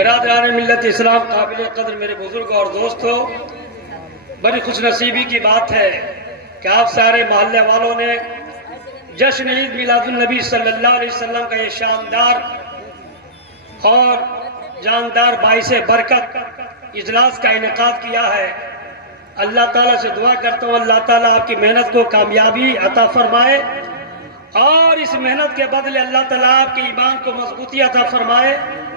برادران ملت اسلام، قابل قدر میرے بزرگ اور دوستو، بڑی خوش نصیبی کی بات ہے کہ آپ سارے محلے والوں نے جشن عید میلاد النبی صلی اللہ علیہ وسلم کا یہ شاندار اور جاندار باعث برکت اجلاس کا انعقاد کیا ہے۔ اللہ تعالیٰ سے دعا کرتا ہوں اللہ تعالیٰ آپ کی محنت کو کامیابی عطا فرمائے اور اس محنت کے بدلے اللہ تعالیٰ آپ کے ایمان کو مضبوطی عطا فرمائے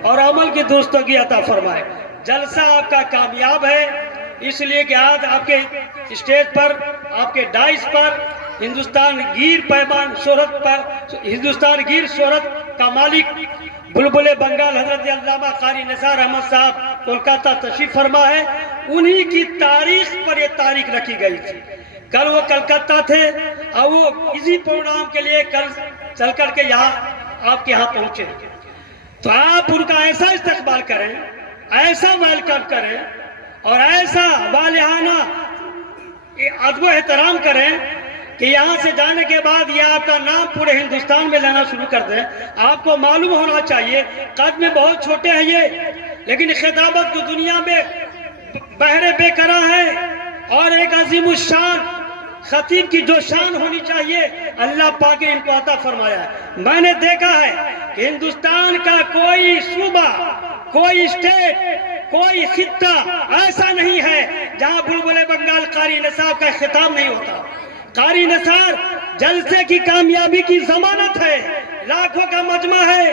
اور عمل کی درستگی عطا فرمائے۔ جلسہ آپ کا کامیاب ہے اس لیے کہ آج آپ کے اسٹیج پر، آپ کے ڈائس پر ہندوستان گیر پیمان شہرت پر، ہندوستان گیر شہرت کا مالک بلبل بنگال حضرت علامہ قاری نثار احمد صاحب کولکاتہ تشریف فرما ہے۔ انہی کی تاریخ پر یہ تاریخ رکھی گئی تھی۔ کل وہ کلکتہ تھے اور وہ اسی پروگرام کے لیے کل چل کر کے یہاں آپ کے یہاں پہنچے، تو آپ ان کا ایسا استقبال کریں، ایسا ویلکم کریں اور ایسا والہانہ ادب و احترام کریں کہ یہاں سے جانے کے بعد یہ آپ کا نام پورے ہندوستان میں لینا شروع کر دیں۔ آپ کو معلوم ہونا چاہیے قد میں بہت چھوٹے ہیں یہ، لیکن خطابت کو دنیا میں بہرے بے قرار ہے اور ایک عظیم الشان خطیب کی جو شان ہونی چاہیے اللہ پاک نے ان کو عطا فرمایا ہے۔ میں نے دیکھا ہے کہ ہندوستان کا کوئی صوبہ، کوئی اسٹیٹ، کوئی خطہ ایسا نہیں ہے جہاں بلبل بنگال قاری نثار کا خطاب نہیں ہوتا۔ قاری نثار جلسے کی کامیابی کی ضمانت ہے، لاکھوں کا مجمع ہے۔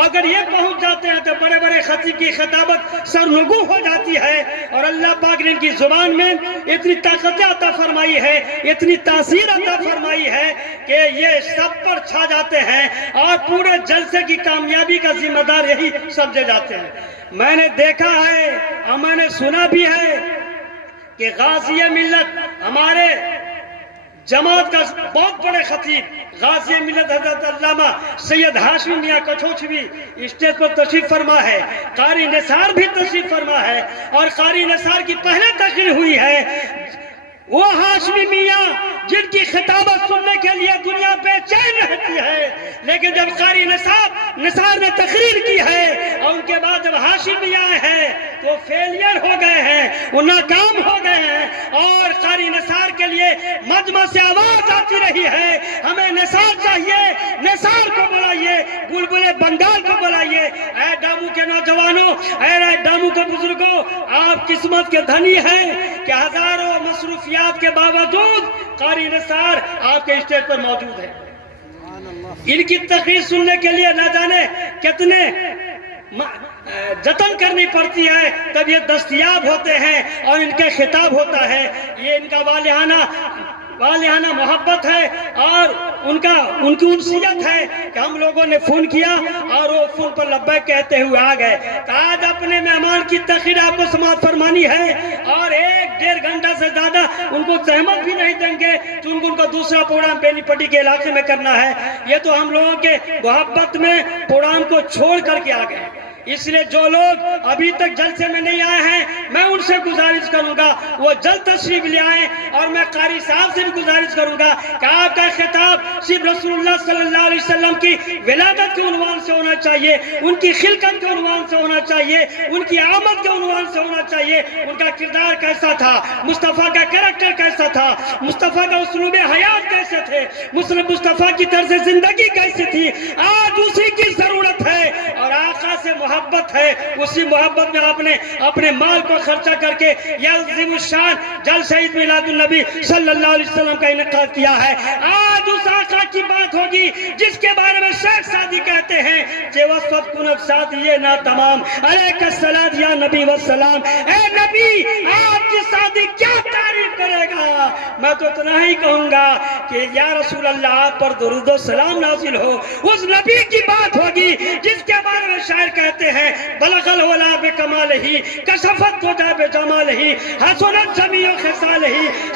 اگر یہ پہنچ جاتے ہیں تو بڑے بڑے خطیب کی خطابت سرنگو ہو جاتی ہے، اور اللہ پاک نے ان کی زبان میں اتنی طاقت عطا فرمائی ہے، اتنی تاثیر عطا فرمائی ہے کہ یہ سب پر چھا جاتے ہیں اور پورے جلسے کی کامیابی کا ذمہ دار یہی سمجھے جاتے ہیں۔ میں نے دیکھا ہے اور میں نے سنا بھی ہے کہ غازی ملت ہمارے جماعت کا بہت بڑے خطیب غازی ملت حضرت علامہ سید ہاشمی میاں کچھوچھوی اسٹیج پر تشریف فرما ہے، قاری نثار بھی تشریف فرما ہے، اور قاری نثار کی پہلے تقریر ہوئی ہے۔ وہ ہاشمی میاں جن کی خطابت سننے کے لیے دنیا بے چین رہتی ہے، لیکن جب قاری نثار نے تقریر کی ہے اور ان کے بعد جب ہاشمی میاں ہیں تو وہ فیلئر ہو گئے ہیں، وہ ناکام ہو گئے ہیں، اور قاری نثار کے لیے مجمع سے آواز آتی رہی ہے ہمیں نثار چاہیے، نثار کو بلائیے، بلبل بنگال کو بلائیے۔ اے ڈامو کے نوجوانوں، اے ڈامو کے بزرگوں، آپ قسمت کے دھنی ہیں کہ ہزاروں مصروفیات کے باوجود قاری نثار آپ کے اسٹیج پر موجود ہے۔ ان کی تقریر سننے کے لیے نہ جانے کتنے جتن کرنی پڑتی ہے تب یہ دستیاب ہوتے ہیں اور ان کے خطاب ہوتا ہے۔ یہ ان کا والہانہ محبت ہے اور ان کی انسیت ہے کہ ہم لوگوں نے فون کیا اور وہ فون پر لبیک کہتے ہوئے آ گئے۔ تو آج اپنے مہمان کی تقریر آپ کو سماعت فرمانی ہے اور 1-1.5 گھنٹہ سے زیادہ ان کو زحمت بھی نہیں دیں گے چونکہ ان کو دوسرا پروگرام بینی پٹی کے علاقے میں کرنا ہے۔ یہ تو ہم لوگوں کے محبت میں پروگرام کو چھوڑ کر کے آ گئے، اس لیے جو لوگ ابھی تک جلسے میں نہیں آئے ہیں میں ان سے گزارش کروں گا وہ جلد تشریف لے آئیں، اور میں قاری صاحب سے بھی گزارش کروں گا کہ آپ کا خطاب صرف رسول اللہ صلی اللہ علیہ وسلم کی ولادت کے عنوان سے ہونا چاہیے، ان کی خلقت کے عنوان سے ہونا چاہیے، ان کی آمد کے عنوان سے ہونا چاہیے۔ ان کا کردار کیسا تھا، مصطفیٰ کا کریکٹر کیسا تھا، مصطفیٰ کا اسلوب حیات کیسے تھے، مصطفیٰ کی طرز زندگی کیسی تھی، آج اسی کی ضرورت ہے اور آقا سے محبت ہے۔ اسی محبت میں آپ نے اپنے مال کو خرچہ کر کے یہ عظیم الشان جلسہ عید میلاد النبی صلی اللہ علیہ وسلم کا انعقاد کیا ہے۔ آج اس آقا کی بات ہوگی جس کے بارے میں شیخ سعدی کہتے ہیں کہ وصفت کنف سعدی نا تمام علیک الصلاۃ یا نبی والسلام۔ اے نبی آپ کی سعدی کیا تعریف کرے گا، میں تو اتنا ہی کہوں گا کہ یا رسول اللہ آپ پر درود و سلام نازل ہو۔ اس نبی کی بات ہوگی جس کے بارے میں شاعر کہتے ہیں بلغ الولا بکمالہ کشفت وجہ بجمالہ حسنت جمیع خصالہ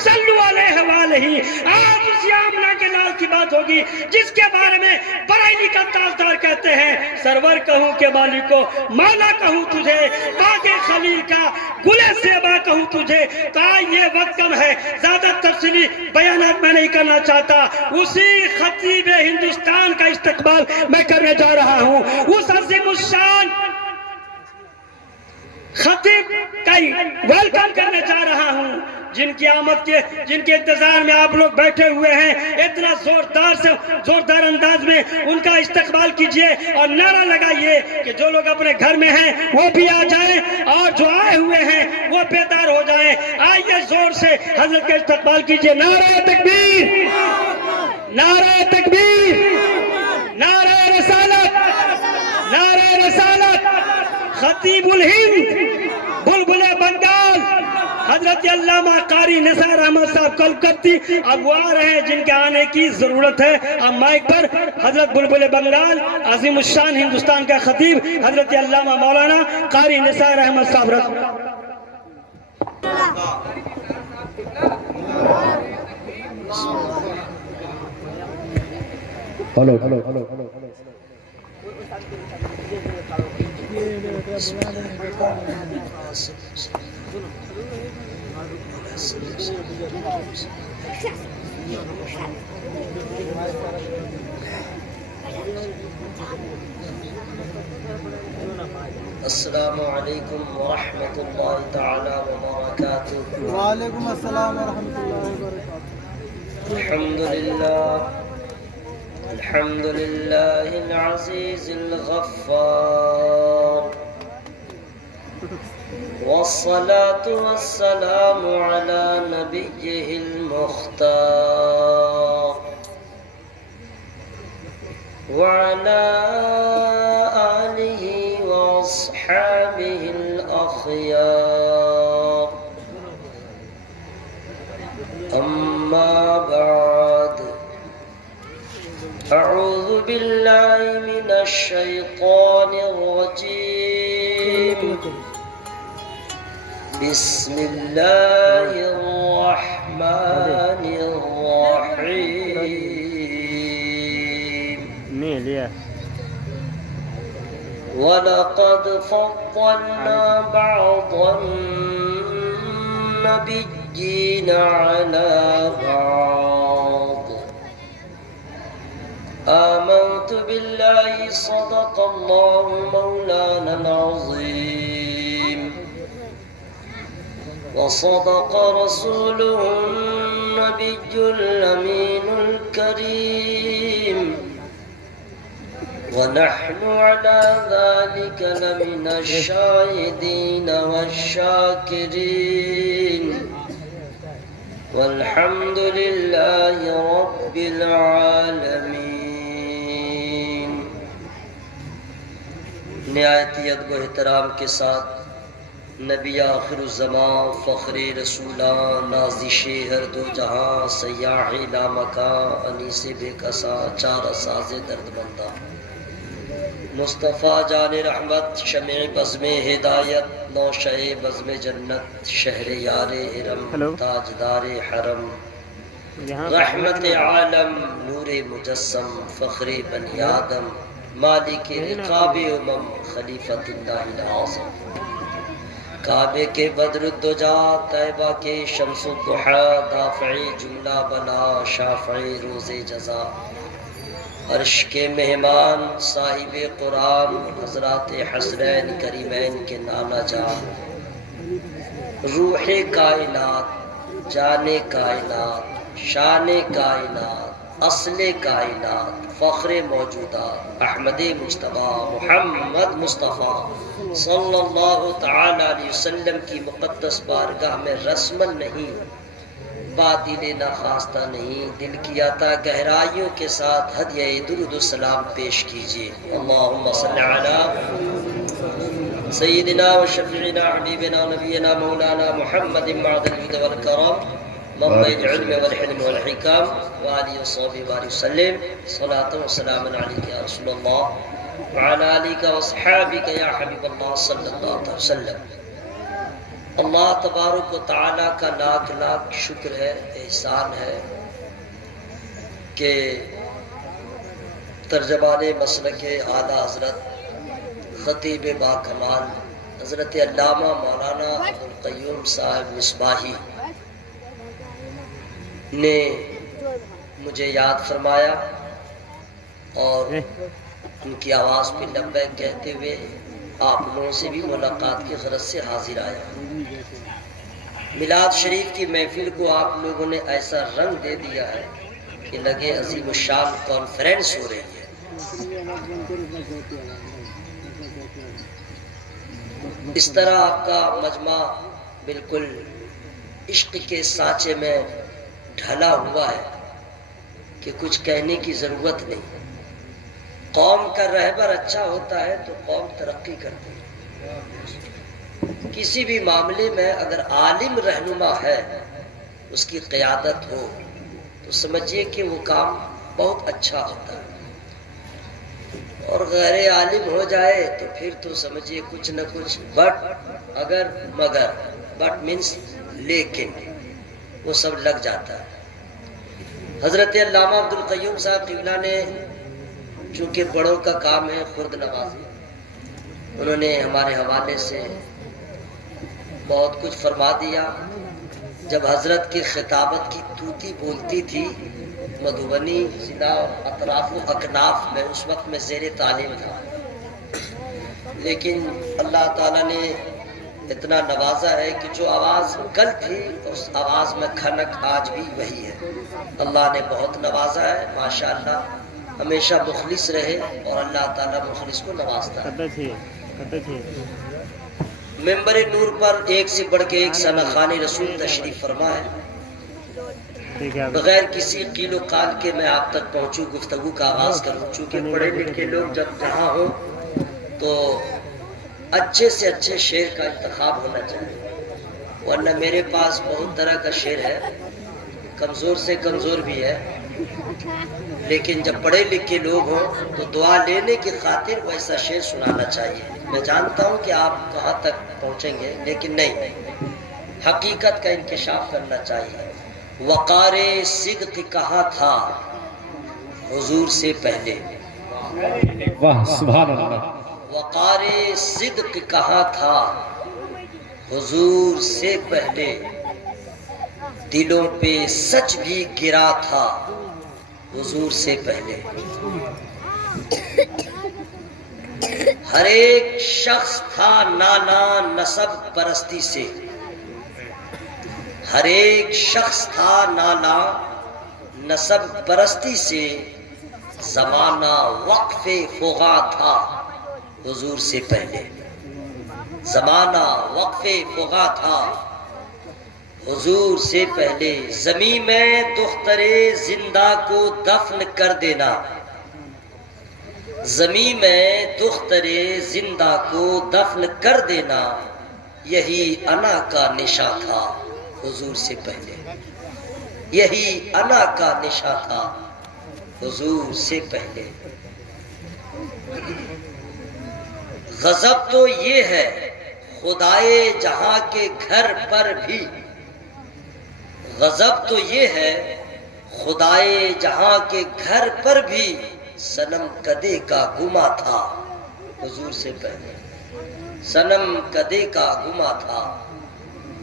صلو علیہ وآلہ۔ آج اسی آمنہ کے لال کی بات ہوگی جس کے بارے میں بریلی کا تاجدار کہتے ہیں سرور کہوں کہ مالک کو مولا کہوں تجھے، پاک خلیل کا گلے سیبا کہوں تجھے۔ تو یہ وقت کم ہے، زیادہ تفصیلی بیانات میں نہیں کرنا چاہتا، اسی خطیب ہندوستان کا استقبال میں کرنے جا رہا ہوں۔ اس عظیم الشان خطیب کا ویلکم کرنا چاہ رہا ہوں، جن کی آمد کے جن کے انتظار میں آپ لوگ بیٹھے ہوئے ہیں، اتنا زوردار انداز میں ان کا استقبال کیجئے اور نعرہ لگائیے کہ جو لوگ اپنے گھر میں ہیں وہ بھی آ جائیں اور جو آئے ہوئے ہیں وہ بیدار ہو جائیں۔ آئیے زور سے حضرت کا استقبال کیجئے۔ نعرہ تکبیر، نعرہ تکبیر، نعرہ رسالت، نعرہ رسالت۔ خطیب الہند بلبل بنگال حضرت علامہ قاری نثار احمد صاحب کلکتی اب وہ آ رہے ہیں جن کے آنے کی ضرورت ہے۔ اب مائک پر حضرت بلبل بنگال عظیم الشان ہندوستان کا خطیب حضرت علامہ مولانا قاری نثار احمد صاحب السلام علیکم ورحمۃ اللہ تعالی وبرکاتہ۔ وعلیکم السلام ورحمۃ اللہ وبرکاتہ۔ الحمد للہ العزیز الغفار، والصلاة والسلام على نبیہ المختار، وعلى آلہ وأصحابه الأخيار، أما بعد، أعوذ بالله من الشيطان الرجيم، بسم الله الرحمن الرحيم، وَلَقَدْ فَضَّلْنَا بَعْضَ النَّبِيِّينَ عَلَى بَعْضٍ، آمنت بالله صدق الله مولانا العظيم، وصدق رسوله النبي الأمين الكريم، ونحن على ذلك لمن الشاهدين والشاكرين، والحمد لله رب العالمين۔ نہایت ہی ادب و احترام کے ساتھ نبی آخر الزمان، فخر رسولاں، نازش ہر دو جہاں، سیاح لامکاں، انیس بے کساں، چارہ ساز درد منداں، مصطفیٰ جان رحمت، شمع بزم ہدایت، نوشہ بزم جنت، شہر یار ارم، تاجدار حرم، رحمت عالم، نور مجسم، فخر بنی آدم، مالک رقاب امم، خلیفۃ اللہ العظم، کعبے کے بدر الدجا، طیبہ کے شمس الضحا، دافع جملہ بلا، شافع روز جزا، عرش کے مہمان، صاحب قرآن، حضرات حسنین کریمین کے نانا جان، روح کائنات، جان کائنات، شان کائنات، اصل کائنات، فخر موجودات، احمد مجتبیٰ محمد مصطفیٰ صلی اللہ تعالی علیہ وسلم کی مقدس بارگاہ میں رسمن نہیں، بادل ناخواستہ نہیں، دل کی عطا گہرائیوں کے ساتھ ہدیہ درود و سلام پیش کیجیے۔ اللہم صلی علی سیدنا و شفیعنا حبیبنا نبینا مولانا محمد معدن الہدى والکرم، منبع العلم والحلم والحکام، وآلہ وصحبہ وآلہ وسلم، صلاة و سلام علیک یا رسول اللہ، وعلى آلک واصحابک یا حبیب اللہ صلی اللہ علیہ وسلم۔ اللہ تبارک و تعالیٰ کا لاکھ لاکھ شکر ہے، احسان ہے کہ ترجمان مسلک اعلیٰ حضرت خطیب با کمال حضرت علامہ مولانا عبدالقیوم صاحب مصباحی نے مجھے یاد فرمایا اور ان کی آواز پہ لبیک کہتے ہوئے آپ لوگوں سے بھی ملاقات کی غرض سے حاضر آیا ہوں۔ میلاد شریف کی محفل کو آپ لوگوں نے ایسا رنگ دے دیا ہے کہ لگے عظیم الشان کانفرنس ہو رہی ہے۔ اس طرح آپ کا مجمع بالکل عشق کے سانچے میں ڈھلا ہوا ہے کہ کچھ کہنے کی ضرورت نہیں۔ قوم کا رہبر اچھا ہوتا ہے تو قوم ترقی کرتی ہے۔ کسی بھی معاملے میں اگر عالم رہنما ہے، اس کی قیادت ہو، تو سمجھیے کہ وہ کام بہت اچھا ہوتا ہے، اور غیر عالم ہو جائے تو پھر تو سمجھیے کچھ نہ کچھ بٹ مینس لیکن وہ سب لگ جاتا ہے۔ حضرت علامہ عبدالقیوم صاحب قبلہ نے، چونکہ بڑوں کا کام ہے خرد نوازی، انہوں نے ہمارے حوالے سے بہت کچھ فرما دیا۔ جب حضرت کی خطابت کی طوطی بولتی تھی مدھوبنی ضلع اور اطراف و اکناف میں، اس وقت میں زیر تعلیم تھا، لیکن اللہ تعالیٰ نے اتنا نوازا ہے کہ جو آواز کل تھی اس آواز میں کھنک آج بھی وہی ہے۔ اللہ نے بہت نوازا ہے، ماشاءاللہ ہمیشہ مخلص رہے، اور اللہ تعالیٰ مخلص کو نوازتا ہے۔ ممبر نور پر ایک سے بڑھ کے ایک ثناخوان رسول تشریف فرما ہے۔ بغیر کسی قیل و قال کے میں آپ تک پہنچوں، گفتگو کا آغاز کروں، چونکہ پڑھے لکھے لوگ جب جہاں ہوں تو اچھے سے اچھے شعر کا انتخاب ہونا چاہیے، ورنہ میرے پاس بہت طرح کا شعر ہے، کمزور سے کمزور بھی ہے، لیکن جب پڑھے لکھے لوگ ہوں تو دعا لینے کی خاطر ویسا شعر سنانا چاہیے۔ میں جانتا ہوں کہ آپ کہاں تک پہنچیں گے، لیکن نہیں، حقیقت کا انکشاف کرنا چاہیے۔ وقار صدق کہاں تھا حضور سے پہلے، واہ سبحان اللہ۔ وقار صدق کہاں تھا حضور سے پہلے، دلوں پہ سچ بھی گرا تھا حضور سے پہلے۔ ہر ایک شخص تھا نانا نسب پرستی سے، ہر ایک شخص تھا نانا نسب پرستی سے، زمانہ وقف فغا تھا حضور سے پہلے، زمانہ وقف فغا تھا حضور سے پہلے۔ زمین میں دختر زندہ کو دفن کر دینا، زمین میں دختر زندہ کو دفن کر دینا، یہی انا کا نشاں تھا حضور سے پہلے، یہی انا کا نشاں تھا حضور سے پہلے۔ غضب تو یہ ہے خدائے جہاں کے گھر پر بھی، غضب تو یہ ہے خدائے جہاں کے گھر پر بھی، صنم کدے کا گما تھا حضور سے پہلے، صنم کدے کا گما تھا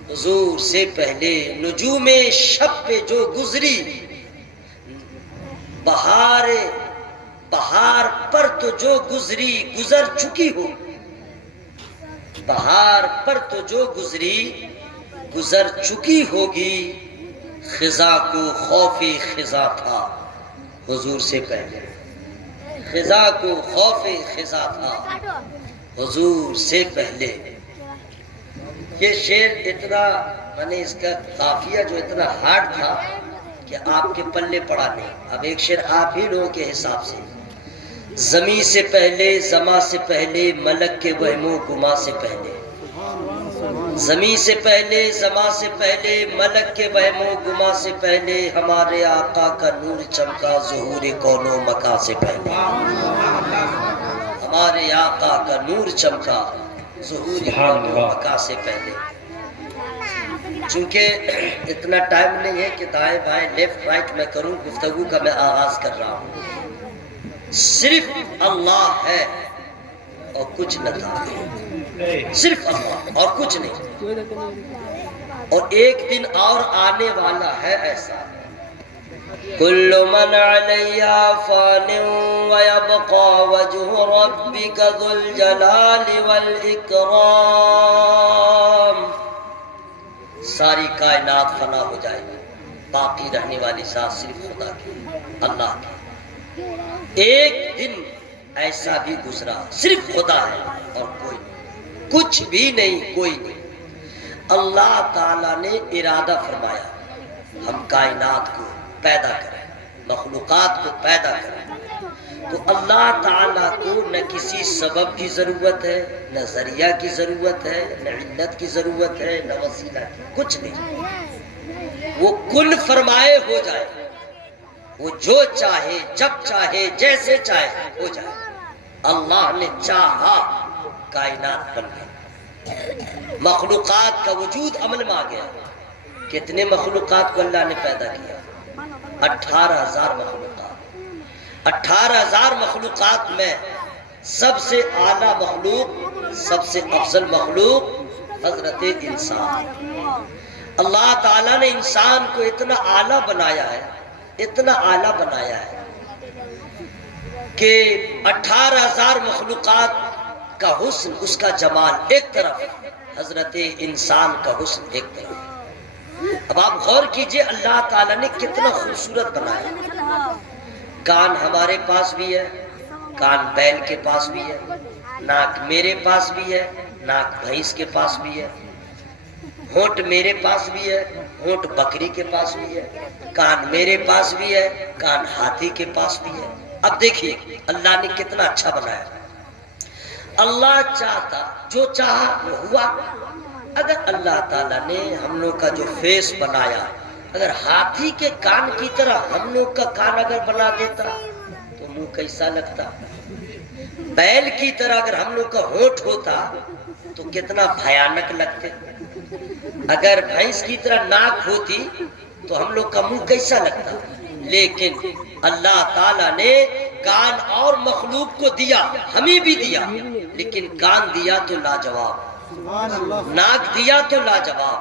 حضور سے پہلے۔ نجوم شب پہ جو گزری، بہار پر تو جو گزری گزر چکی ہو، بہار پر تو جو گزری گزر چکی ہوگی، خزاں کو خوف خزاں تھا حضور سے پہلے، خزاں کو خوف خزاں تھا حضور سے پہلے۔ یہ شعر اتنا، میں نے اس کا قافیہ جو اتنا ہارڈ تھا کہ آپ کے پلے پڑا نہیں۔ اب ایک شعر آپ ہی لوگوں کے حساب سے، زمیں سے پہلے زماں سے پہلے ملک کے وہم و گما سے پہلے، زمیں سے پہلے زماں سے پہلے ملک کے وہم و گما سے پہلے، ہمارے آقا کا نور چمکا ظہور کون و مکان سے پہلے، ہمارے آقا کا نور چمکا ظہور کون و مکان سے پہلے۔ چونکہ اتنا ٹائم نہیں ہے کہ دائیں بائیں لیفٹ رائٹ میں کروں، گفتگو کا میں آغاز کر رہا ہوں۔ صرف اللہ ہے اور کچھ نہ تھا، صرف اللہ اور کچھ نہیں، اور ایک دن اور آنے والا ہے ایسا كل من عليها فان ويبقى وجه ربك ذو الجلال والإكرام. ساری کائنات فنا ہو جائے گی، باقی رہنے والی ذات صرف خدا کی، اللہ کی. ایک دن ایسا بھی گزرا صرف خدا ہے اور کوئی نہیں، کچھ بھی نہیں، کوئی نہیں. اللہ تعالیٰ نے ارادہ فرمایا ہم کائنات کو پیدا کریں، مخلوقات کو پیدا کریں. تو اللہ تعالیٰ کو نہ کسی سبب کی ضرورت ہے، نہ ذریعہ کی ضرورت ہے، نہ علت کی ضرورت ہے، نہ وسیلہ کی، کچھ نہیں. وہ کن فرمائے ہو جائے، وہ جو چاہے جب چاہے جیسے چاہے ہو جائے. اللہ نے چاہا کائنات بن گئی، مخلوقات کا وجود عمل میں آ گیا. کتنے مخلوقات کو اللہ نے پیدا کیا؟ 18,000 مخلوقات. 18,000 مخلوقات میں سب سے اعلیٰ مخلوق، سب سے افضل مخلوق حضرت انسان. اللہ تعالیٰ نے انسان کو اتنا اعلیٰ بنایا ہے، اتنا اعلیٰ بنایا ہے کہ 18,000 مخلوقات کا حسن، اس کا جمال ایک طرف، حضرت انسان کا حسن ایک طرف. اب آپ غور کیجئے اللہ تعالیٰ نے کتنا خوبصورت بنایا. کان ہمارے پاس بھی ہے، کان بیل کے پاس بھی ہے، ناک میرے پاس بھی ہے، ناک بھینس کے پاس بھی ہے، ہونٹ میرے پاس بھی ہے، ہونٹ بکری کے پاس بھی ہے، کان میرے پاس بھی ہے، کان ہاتھی کے پاس بھی ہے. اب دیکھیے اللہ نے کتنا اچھا بنایا. اللہ چاہتا، جو چاہا وہ ہوا. اگر اللہ تعالیٰ نے ہم لوگ کا جو فیس بنایا، اگر ہاتھی کے کان کی طرح ہم لوگ کا کان اگر بنا دیتا تو منہ کیسا لگتا؟ بیل کی طرح اگر ہم لوگ کا ہونٹ ہوتا تو کتنا بھیانک لگتے. اگر بھینس کی طرح ناک ہوتی تو ہم لوگ کا منہ کیسا لگتا. لیکن اللہ تعالیٰ نے کان اور مخلوق کو دیا، ہمیں بھی دیا، لیکن کان دیا تو لاجواب، ناک دیا تو لاجواب،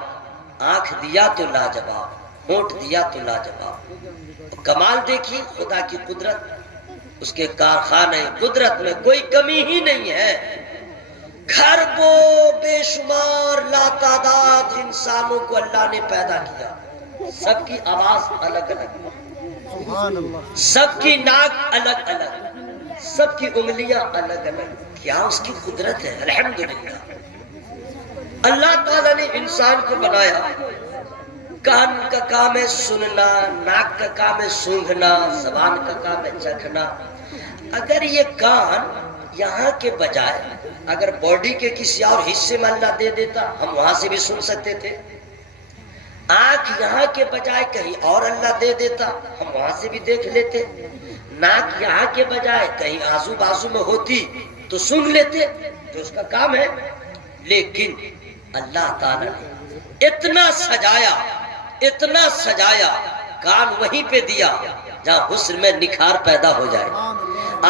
آنکھ دیا تو لاجواب، ہونٹ دیا تو لاجواب. کمال دیکھیے خدا کی قدرت، اس کے کارخانے قدرت میں کوئی کمی ہی نہیں ہے. کھربوں بے شمار لاتعداد انسانوں کو اللہ نے پیدا کیا، سب کی آواز الگ الگ، سب کی ناک الگ الگ، سب کی انگلیاں الگ الگ. کیا اس کی قدرت ہے؟ الحمدللہ. اللہ تعالیٰ نے انسان کو بنایا، کان کا کام ہے سننا، ناک کا کام ہے سونگھنا، زبان کا کام ہے چکھنا. اگر یہ کان یہاں کے بجائے اگر باڈی کے کسی اور حصے میں اللہ دے دیتا ہم وہاں سے بھی سن سکتے تھے. آنکھ یہاں کے بجائے کہیں اور اللہ دے دیتا ہم وہاں سے بھی دیکھ لیتے. ناک یہاں کے بجائے کہیں آزو بازو میں ہوتی تو سن لیتے، جو اس کا کام ہے. لیکن اللہ تعالیٰ نے اتنا سجایا، اتنا سجایا، کان وہیں پہ دیا جہاں حسن میں نکھار پیدا ہو جائے،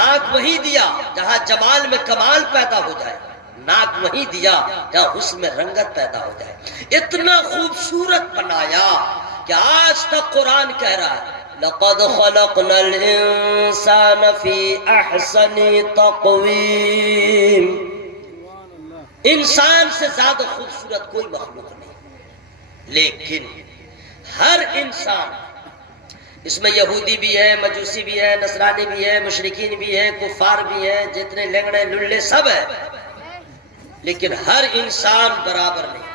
آنکھ وہیں دیا جہاں جمال میں کمال پیدا ہو جائے، ناک وہیں دیا جہاں حسن میں رنگت پیدا ہو جائے. اتنا خوبصورت بنایا کہ آج تک قرآن کہہ رہا ہے لَقَدْ خَلَقْنَا الْإِنسَانَ فِي أَحْسَنِ تَقْوِيمٍ. انسان سے زیادہ خوبصورت کوئی مخلوق نہیں. لیکن ہر انسان، اس میں یہودی بھی ہے، مجوسی بھی ہے، نصرانی بھی ہے، مشرکین بھی ہے، کفار بھی ہیں، جتنے لنگڑے للے سب ہیں، لیکن ہر انسان برابر نہیں.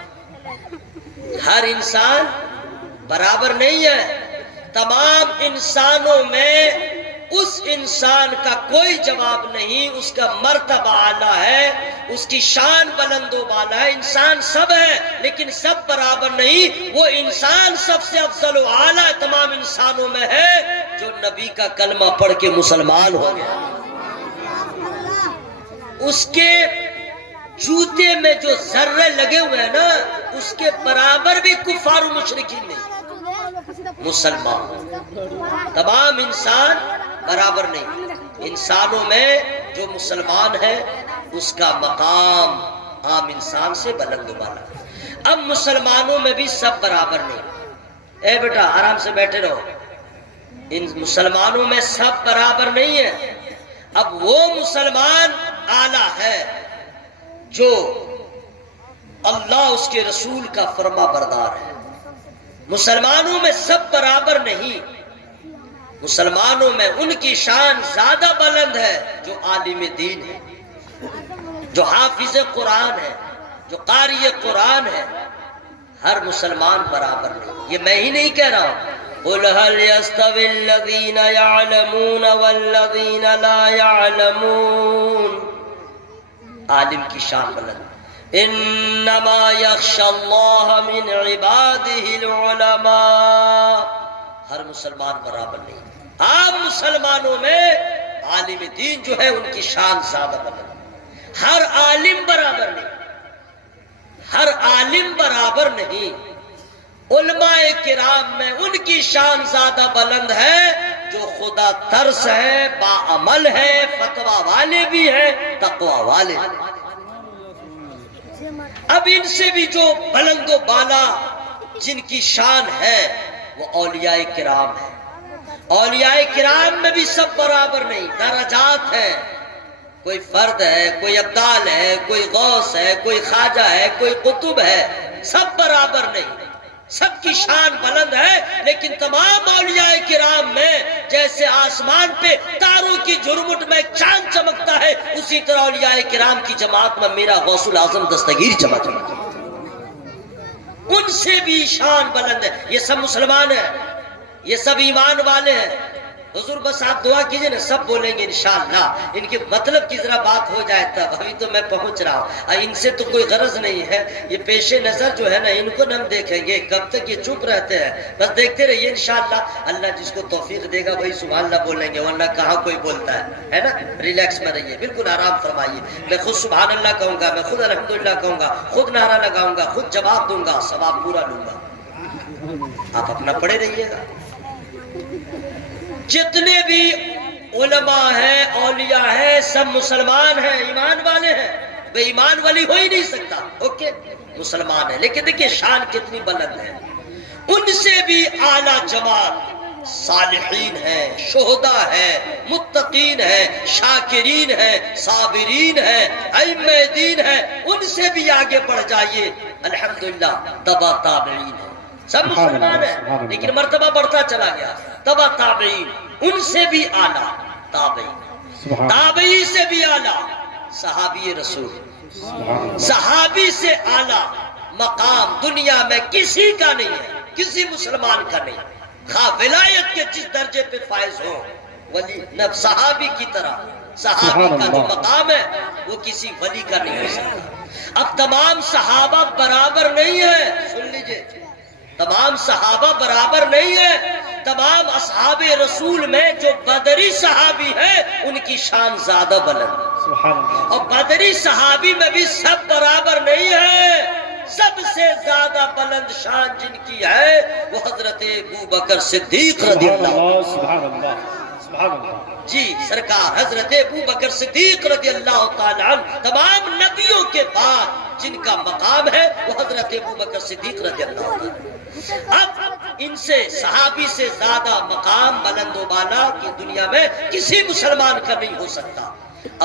ہر انسان برابر نہیں ہے. تمام انسانوں میں اس انسان کا کوئی جواب نہیں، اس کا مرتبہ اعلیٰ ہے، اس کی شان بلند و بالا ہے. انسان سب ہے لیکن سب برابر نہیں. وہ انسان سب سے افضل و اعلیٰ تمام انسانوں میں ہے جو نبی کا کلمہ پڑھ کے مسلمان ہو گیا. اس کے جوتے میں جو ذرے لگے ہوئے ہیں نا، اس کے برابر بھی کفار و مشرکین نہیں. مسلمان تمام انسان برابر نہیں. انسانوں میں جو مسلمان ہے اس کا مقام عام انسان سے بلند و بالا. اب مسلمانوں میں بھی سب برابر نہیں. اے بیٹا آرام سے بیٹھے رہو، ان مسلمانوں میں سب برابر نہیں ہے. اب وہ مسلمان اعلیٰ ہے جو اللہ اس کے رسول کا فرما بردار ہے. مسلمانوں میں سب برابر نہیں. مسلمانوں میں ان کی شان زیادہ بلند ہے جو عالم دین ہے، جو حافظ قرآن ہے، جو قاری قرآن ہے. ہر مسلمان برابر نہیں. یہ میں ہی نہیں کہہ رہا ہوں. قُلْ هَلْ يَسْتَوِي الَّذِينَ يَعْلَمُونَ وَالَّذِينَ لَا يَعْلَمُونَ. عالم کی شان بلند. انما یخشی اللہ من عبادہ العلماء. ہر مسلمان برابر نہیں. عام مسلمانوں میں عالم دین جو ہے ان کی شان زیادہ بلند. ہر عالم برابر نہیں. ہر عالم برابر نہیں. علماء کرام میں ان کی شان زیادہ بلند ہے جو خدا ترس ہے، باعمل ہے، فتویٰ والے بھی ہیں، تقوی والے. اب ان سے بھی جو بلند و بالا جن کی شان ہے وہ اولیاء کرام ہے. اولیاء کرام میں بھی سب برابر نہیں. درجات ہیں. کوئی فرد ہے، کوئی ابدال ہے، کوئی غوث ہے، کوئی خواجہ ہے، کوئی قطب ہے. سب برابر نہیں. سب کی شان بلند ہے. لیکن تمام اولیاء کرام میں جیسے آسمان پہ تاروں کی جھرمٹ میں چاند چمکتا ہے، اسی طرح اولیاء کرام کی جماعت میں میرا غوث العظم دستگیر چمکتا ہے. ان سے بھی شان بلند ہے. یہ سب مسلمان ہیں، یہ سب ایمان والے ہیں. حضور بس آپ دعا کیجئے نا، سب بولیں گے انشاءاللہ. ان کے مطلب کی ذرا بات ہو جائے تب. ابھی تو میں پہنچ رہا ہوں. ان سے تو کوئی غرض نہیں ہے. یہ پیش نظر جو ہے نا، ان کو ہم دیکھیں گے. کب تک یہ چپ رہتے ہیں؟ بس دیکھتے رہیے انشاءاللہ. اللہ جس کو توفیق دے گا وہی سبحان اللہ بولیں گے، ورنہ کہاں کوئی بولتا ہے نا. ریلیکس میں رہیے، بالکل آرام فرمائیے. میں خود سبحان اللہ کہوں گا، میں خود الحمدللہ کہوں گا، خود نعرہ لگاؤں گا، خود جواب دوں گا، ثواب پورا لوں گا. آپ اپنا پڑھے رہیے گا. جتنے بھی علماء ہیں، اولیاء ہیں، سب مسلمان ہیں، ایمان والے ہیں. بے ایمان والی ہو ہی نہیں سکتا. اوکے، مسلمان ہے. لیکن دیکھیں شان کتنی بلند ہے. ان سے بھی اعلیٰ جماعت صالحین ہیں، شہداء ہیں، متقین ہیں، شاکرین ہیں، صابرین ہیں، ائمہ دین ہیں. ان سے بھی آگے بڑھ جائیے. الحمدللہ تبع تابعین ہیں. سب مسلمان ہیں لیکن مرتبہ بڑھتا چلا گیا. تبع تابعین، ان سے بھی اعلیٰ تابعین، تابعی سے بھی اعلیٰ صحابی رسول. صحابی سے اعلیٰ مقام دنیا میں کسی کا نہیں ہے، کسی مسلمان کا نہیں. خواہ ولایت کے جس درجے پہ فائز ہو، ولی نہ صحابی کی طرح. صحابی کا جو مقام ہے وہ کسی ولی کا نہیں ہو سکتا. اب تمام صحابہ برابر نہیں ہیں. سن لیجئے، تمام صحابہ برابر نہیں ہیں. تمام اصحاب رسول میں جو بدری صحابی ہیں ان کی شان زیادہ بلند. اور بدری صحابی میں بھی سب برابر نہیں ہے. سب سے زیادہ بلند شان جن کی ہے وہ حضرت ابوبکر صدیق رضی اللہ. سبحان اللہ، سبحان اللہ. جی سرکار حضرت ابوبکر صدیق رضی اللہ تعالی عنہ تمام نبیوں کے بعد جن کا مقام ہے وہ حضرت ابوبکر صدیق رضی اللہ تعالی عنہ. اب ان سے صحابی سے زیادہ مقام بلند و بالا کی دنیا میں کسی مسلمان کا نہیں ہو سکتا.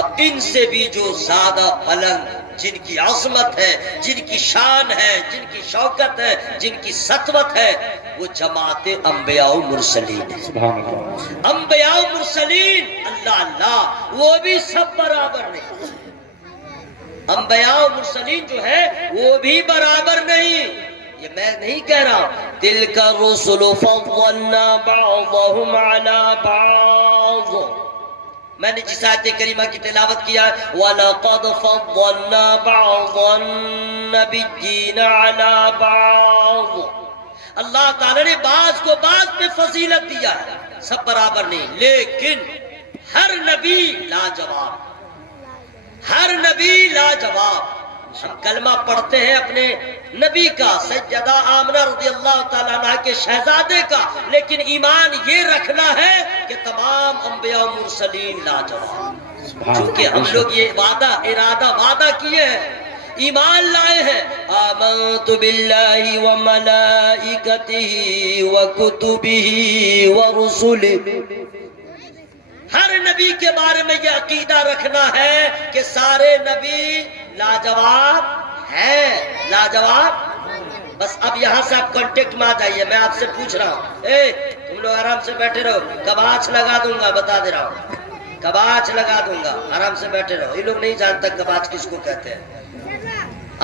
اب ان سے بھی جو زیادہ بلند جن کی عظمت ہے، جن کی شان ہے، جن کی شوکت ہے، جن کی سطوت ہے، وہ جماعت انبیاء و مرسلین ہے. سبحان اللہ. انبیاء و مرسلین اللہ اللہ وہ بھی سب برابر نہیں. انبیاء و مرسلین جو ہے وہ بھی برابر نہیں. یہ میں نہیں کہہ رہا ہوں. تِلْكَ الرُّسُلُ فَضَّلْنَا بَعْضَهُمْ عَلَى بَعْضٍ. میں نے جس آیت کریمہ کی تلاوت کیا ہے وَلَقَدْ فَضَّلْنَا بَعْضَ النَّبِيِّينَ عَلَى بَعْضٍ. اللہ تعالیٰ نے بعض کو بعض پہ فضیلت دیا ہے. سب برابر نہیں، لیکن ہر نبی لاجواب، ہر نبی لاجواب. ہم کلمہ پڑھتے ہیں اپنے نبی کا، سیدہ آمنہ رضی اللہ تعالیٰ عنہ کے شہزادے کا، لیکن ایمان یہ رکھنا ہے کہ تمام انبیاء و مرسلین لاجواب. چونکہ ہم لوگ یہ وعدہ کیے ہیں ایمان لائے ہیں آمنت باللہ وملائکتہ وکتبہ ورسلہ. ہر نبی کے بارے میں یہ عقیدہ رکھنا ہے کہ سارے نبی لاجواب ہیں. لاجواب. بس اب یہاں سے آپ کانٹیکٹ میں آ جائیے. میں آپ سے پوچھ رہا ہوں تم لوگ آرام سے بیٹھے رہو. کباچ لگا دوں گا, بتا دے رہا ہوں, کباچ لگا دوں گا. آرام سے بیٹھے رہو. یہ لوگ نہیں جانتا کباچ کس کو کہتے ہیں.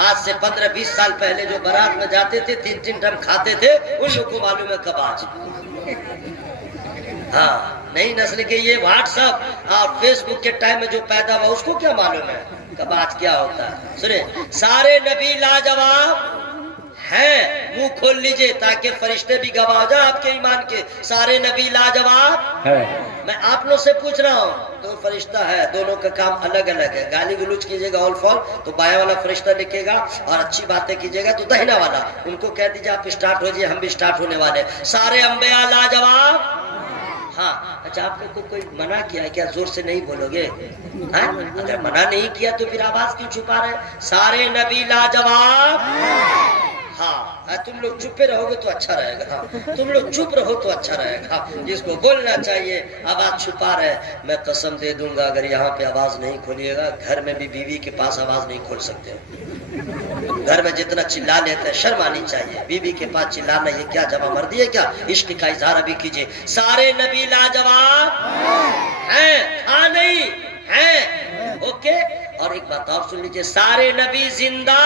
آج سے 15-20 سال پہلے جو بارات میں جاتے تھے 3 ٹائم کھاتے تھے ان لوگ کو معلوم ہے کباچ. ہاں نئی نسل کے یہ واٹس ایپ اور فیس بک کے ٹائم میں جو پیدا ہوا اس کو کیا معلوم ہے کباچ کیا ہوتا ہے. سنیں, سارے نبی لاجواب ہیں. منہ کھول لیجئے تاکہ فرشتے بھی گواہ ہو جائیں آپ کے ایمان کے. سارے نبی لاجواب ہے. میں آپ لوگ سے پوچھ رہا ہوں, 2 فرشتہ ہے, دونوں کا کام الگ الگ ہے. گالی گلوچ کیجئے گا آل فال تو بایاں والا فرشتہ لکھے گا, اور اچھی باتیں کیجئے گا تو دہنا والا. ان کو کہہ دیجئے آپ اسٹارٹ ہو جائے, ہم بھی اسٹارٹ ہونے والے. سارے انبیاء لاجواب. ہاں اچھا, آپ لوگ کو کوئی منع کیا ہے کیا؟ زور سے نہیں بولو گے. اگر منع نہیں کیا تو پھر آواز کیوں چھپا رہے؟ سارے نبی لاجواب. ہاں تم لوگ چپے رہو گے تو اچھا رہے گا. تم لوگ چپ رہو تو اچھا رہے گا. جس کو بولنا چاہیے آواز چھپا رہے. میں قسم دے دوں گا اگر یہاں پہ آواز نہیں کھولیے گا, گھر میں بھی بیوی کے پاس آواز نہیں کھول سکتے. گھر میں جتنا چلا لیتے ہیں شرم آنی چاہیے. بیوی کے پاس چلانا یہ کیا جمع مردی ہے کیا؟ عشق کا اظہار ابھی کیجئے. سارے نبی لاجواب ہیں. ہاں نہیں ہیں. اوکے. اور ایک بات اور سن لیجئے, سارے نبی زندہ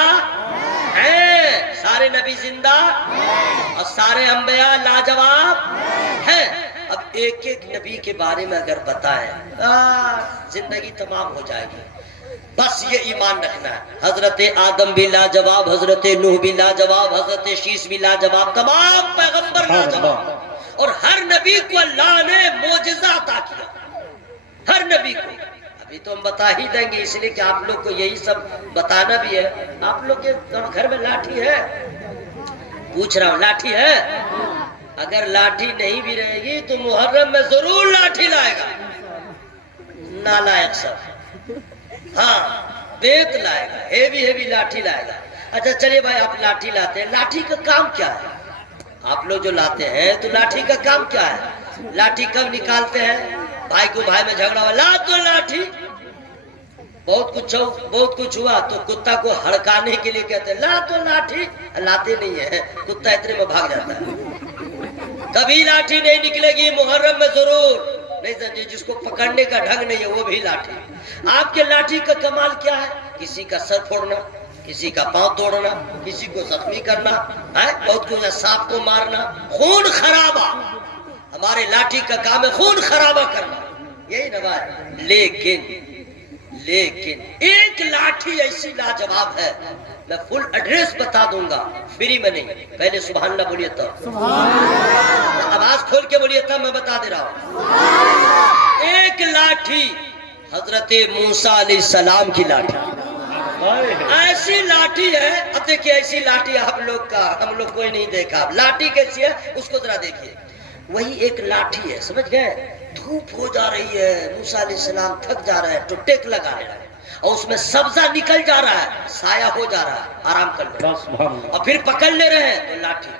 ہیں. سارے نبی زندہ اور سارے انبیاء لاجواب ہیں. اب ایک ایک نبی کے بارے میں اگر بتائیں زندگی تمام ہو جائے گی. بس یہ ایمان رکھنا ہے. حضرت آدم بھی لاجواب, حضرت نوح بھی لاجواب, حضرت شیس بھی لاجواب, تمام پیغمبر لاجواب. اور ہر نبی کو اللہ نے معجزہ عطا کیا. ہر نبی کو. ابھی تو ہم بتا ہی دیں گے اس لیے کہ آپ لوگ کو یہی سب بتانا بھی ہے. آپ لوگ کے گھر میں لاٹھی ہے؟ پوچھ رہا ہوں, لاٹھی ہے؟ اگر لاٹھی نہیں بھی رہے گی تو محرم میں ضرور لاٹھی لائے گا. نالائق سب. ہاں بیت لائے گا, ہیوی لاٹھی لائے گا. اچھا چلیے بھائی, آپ لاٹھی لاتے ہیں, لاٹھی کا کام کیا ہے؟ آپ لوگ جو لاتے ہیں تو لاٹھی کا کام کیا ہے؟ لاٹھی کب نکالتے ہیں؟ بھائی کو بھائی میں جھگڑا ہوا, لا تو لاٹھی. بہت کچھ ہوا تو کتا کو ہڑکانے کے لیے کہتے ہیں لا تو لاٹھی. لاتے نہیں ہے, کتا اتنے میں بھاگ جاتا ہے. کبھی لاٹھی نہیں نکلے گی, محرم میں ضرور نہیں سمجھے. جس کو پکڑنے کا ڈھنگ نہیں ہے وہ بھی لاٹھی. آپ کے لاٹھی کا کمال کیا ہے؟ کسی کا سر پھوڑنا, کسی کا پاؤں توڑنا, کسی کو زخمی کرنا, بہت کچھ, سانپ کو مارنا, خون خرابہ. ہمارے لاٹھی کا کام ہے خون خرابہ کرنا. یہی نوا ہے. لیکن ایک لاٹھی ایسی لاجواب ہے, میں فل ایڈریس بتا دوں گا, فری میں نہیں. پہلے سبحان اللہ بولیے تو, آواز کھول کے بولیے تب میں بتا دے رہا ہوں. ایک لاٹھی حضرت موسیٰ علیہ السلام کی لاٹھی. ایسی لاٹھی ہے. اب دیکھیے ایسی لاٹھی آپ لوگ کا ہم لوگ کوئی نہیں دیکھا. لاٹھی کیسی ہے اس کو ذرا دیکھیے. وہی ایک لاٹھی ہے, سمجھ گئے. دھوپ ہو جا رہی ہے, موسیٰ علیہ السلام تھک جا رہا ہے تو ٹیک لگا رہا ہے, اور اس میں سبزہ نکل جا رہا ہے, سایہ ہو جا رہا ہے, آرام کر لے, اور پھر پکڑ لے رہے ہیں تو لاٹھی.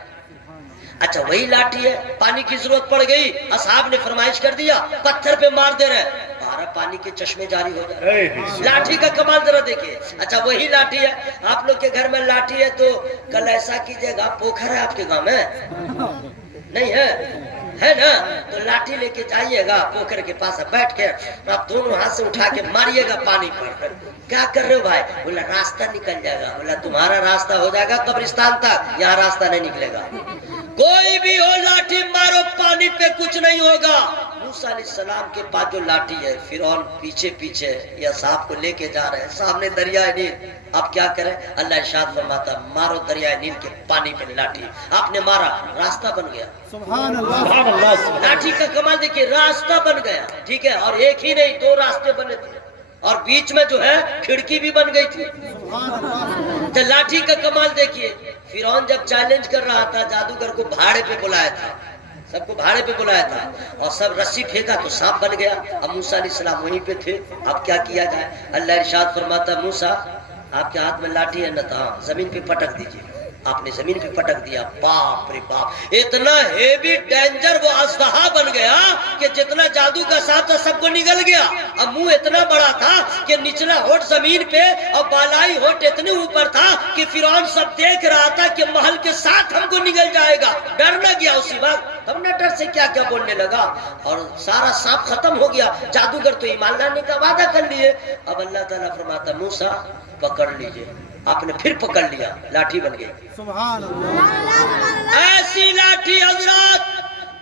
اچھا وہی لاٹھی ہے, پانی کی ضرورت پڑ گئی, اصحاب نے فرمائش کر دیا, پتھر پہ مار دے رہے, 12 پانی کے چشمے جاری ہو جا رہے. لاٹھی کا کمال ذرا دیکھیے. اچھا وہی لاٹھی ہے, آپ لوگ کے گھر میں لاٹھی ہے تو کل ایسا کیجئے گا, پوکھر ہے آپ کے گاؤں میں نہیں ہے نا, تو لاٹھی لے کے جائیے گا پوکھر کے پاس, بیٹھ کے آپ دونوں ہاتھ سے اٹھا کے ماریے گا پانی پر. کیا کر رہے ہو بھائی؟ بولا راستہ نکل جائے گا. بولا تمہارا راستہ ہو جائے گا قبرستان تک, یہاں راستہ نہیں نکلے گا. کوئی بھی ہو لاٹھی مارو, پانی پہ کچھ نہیں ہوگا. موسیٰ علیہ السلام کے پاس جو لاٹھی ہے, فرعون پیچھے یا صاحب کو لے کے جا رہے ہیں, سامنے دریائے نیل. آپ کیا کریں؟ اللہ ارشاد فرماتا مارو دریائے نیل کے پانی پہ لاٹھی. آپ نے مارا, راستہ بن گیا. سبحان اللہ. لاٹھی کا کمال دیکھیے, راستہ بن گیا. ٹھیک ہے, اور ایک ہی نہیں 2 راستے بنے تھے, اور بیچ میں جو ہے کھڑکی بھی بن گئی تھی. تو لاٹھی کا کمال دیکھیے. فرعون جب چیلنج کر رہا تھا, جادوگر کو بھاڑے پہ بلایا تھا, سب کو بھاڑے پہ بلایا تھا, اور سب رسی پھینکا تو سانپ بن گیا. اب موسیٰ علیہ السلام وہیں پہ تھے. اب کیا کیا جائے؟ اللہ ارشاد فرماتا موسیٰ آپ کے ہاتھ میں لاٹھی ہے نہ تھا، زمین پہ پٹک دیجیے. آپ نے زمین پہ پٹک دیا، باپ رے باپ، اتنا ہیوی ڈینجر وہ اژدہا بن گیا کہ جتنا جادو کا سانپ تھا سب کو نگل گیا. اب منہ اتنا بڑا تھا کہ نچلا ہونٹ زمین پہ اور بالائی ہونٹ اتنے اوپر تھا کہ فرعون سب دیکھ رہا تھا کہ محل کے ساتھ ہم کو نگل جائے گا. ڈر نہ گیا اسی وقت، ہم نے ڈر سے کیا کیا بولنے لگا اور سارا سانپ ختم ہو گیا. جادوگر تو ایمان لانے کا وعدہ کر لیے. اب اللہ تعالیٰ فرماتا موسیٰ پکڑ لیجئے. آپ نے پھر پکڑ لیا، لاٹھی بن گئی. سبحان اللہ. ایسی لاٹھی حضرات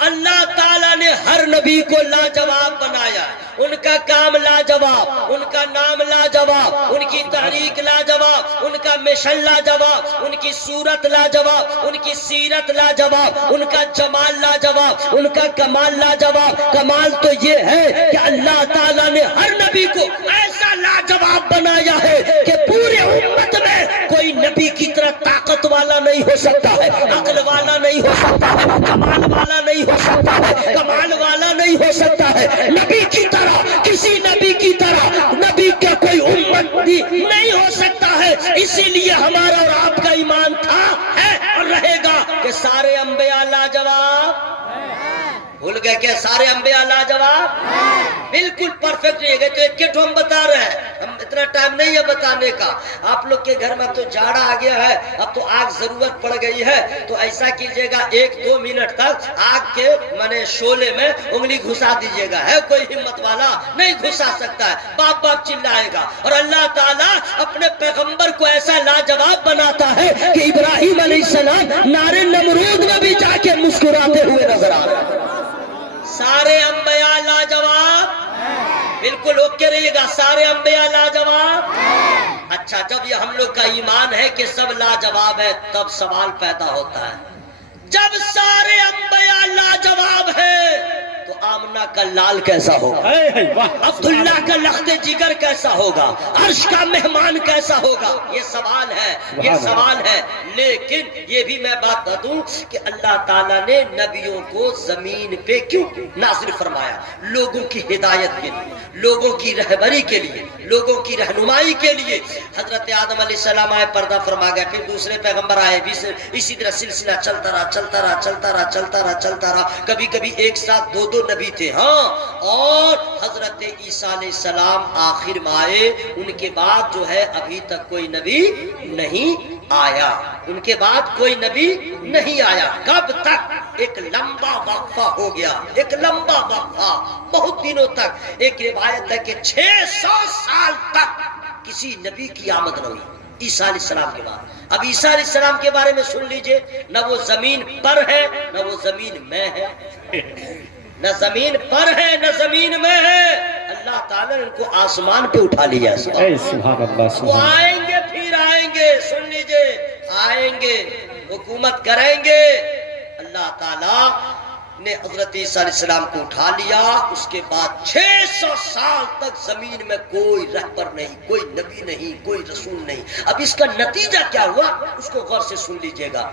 اللہ تعالیٰ نے ہر نبی کو لاجواب بنایا. ان کا کام لاجواب، ان کا نام لاجواب، ان کی تحریک لاجواب، ان کا مشن لاجواب، ان کی صورت لاجواب، ان کی سیرت لاجواب، ان کا جمال لاجواب، ان کا کمال لاجواب. کمال تو یہ ہے کہ اللہ تعالیٰ نے ہر نبی کو ایسا لاجواب بنایا ہے کہ پورے امت میں کوئی نبی کی طرح طاقت والا نہیں ہو سکتا ہے، عقل والا نہیں ہو سکتا ہے، کمال والا نہیں ہو سکتا ہے، کمال والا نہیں ہو سکتا ہے. نبی کی طرح، کسی نبی کی طرح نبی کا کوئی امتی نہیں ہو سکتا ہے. اسی لیے ہمارا اور آپ کا ایمان تھا، ہے اور رہے گا کہ سارے انبیاء لاجواب. بھول گئے کہ سارے انبیاء لاجواب بالکل پرفیکٹ رہے گئے. تو ایک کٹ ہم بتا رہے ہیں، ہم اتنا ٹائم نہیں ہے بتانے کا. آپ لوگ کے گھر میں تو جاڑا آ گیا ہے، اب تو آگ ضرورت پڑ گئی ہے، تو ایسا کیجئے گا 1-2 منٹ تک آگ کے شولے میں انگلی گھسا دیجئے گا. ہے کوئی ہمت والا؟ نہیں گھسا سکتا ہے. باپ باپ چلائے گا. اور اللہ تعالیٰ اپنے پیغمبر کو ایسا لاجواب بناتا ہے کہ ابراہیم علیہ السلام نار نمرود میں بھی جا کے مسکراتے ہوئے نظر آ رہے ہیں. سارے انبیاء لاجواب، بالکل اوکے رہیے گا، سارے انبیاء لاجواب. اچھا، جب یہ ہم لوگ کا ایمان ہے کہ سب لاجواب ہے، تب سوال پیدا ہوتا ہے جب سارے انبیاء لاجواب ہے تو آمنہ کا لال کیسا ہوگا، عبداللہ کا لخت جگر کیسا ہوگا، عرش کا مہمان کیسا ہوگا؟ یہ سوال ہے، یہ سوال ہے. لیکن یہ بھی میں بات بتاؤں کہ اللہ تعالیٰ نے نبیوں کو زمین پہ کیوں نازل فرمایا؟ لوگوں کی ہدایت کے لیے، لوگوں کی رہبری کے لیے، لوگوں کی رہنمائی کے لیے. حضرت آدم علیہ السلام آئے، پردہ فرما گئے، پھر دوسرے پیغمبر آئے، اسی طرح سلسلہ چلتا رہا چلتا رہا چلتا رہا چلتا رہا چلتا رہا. کبھی کبھی ایک ساتھ 2 نبی تھے. ہاں، اور حضرت عیسیٰ علیہ السلام آخر میں آئے. ان کے بعد جو ہے ابھی تک کوئی نبی نہیں آیا، ان کے بعد کوئی نبی نہیں آیا. کب تک؟ ایک لمبا وقفہ ہو گیا، ایک لمبا وقفہ، بہت دنوں تک. ایک روایت ہے کہ 600 سال تک کسی نبی کی آمد نہ ہوئی عیسیٰ علیہ السلام کے بعد. اب عیسیٰ علیہ السلام کے بارے میں سن لیجئے، نہ وہ زمین پر ہے نہ وہ زمین میں ہے، نہ زمین پر ہے نہ زمین میں ہے. اللہ تعالیٰ نے ان کو آسمان پہ اٹھا لیا. سبحان اللہ. وہ آئیں گے، پھر آئیں گے، سن لیجئے، آئیں گے، حکومت کریں گے. اللہ تعالیٰ نے حضرت عیسیٰ علیہ السلام کو اٹھا لیا. اس کے بعد 600 سال تک زمین میں کوئی رہبر نہیں، کوئی نبی نہیں، کوئی رسول نہیں. اب اس کا نتیجہ کیا ہوا اس کو غور سے سن لیجئے گا.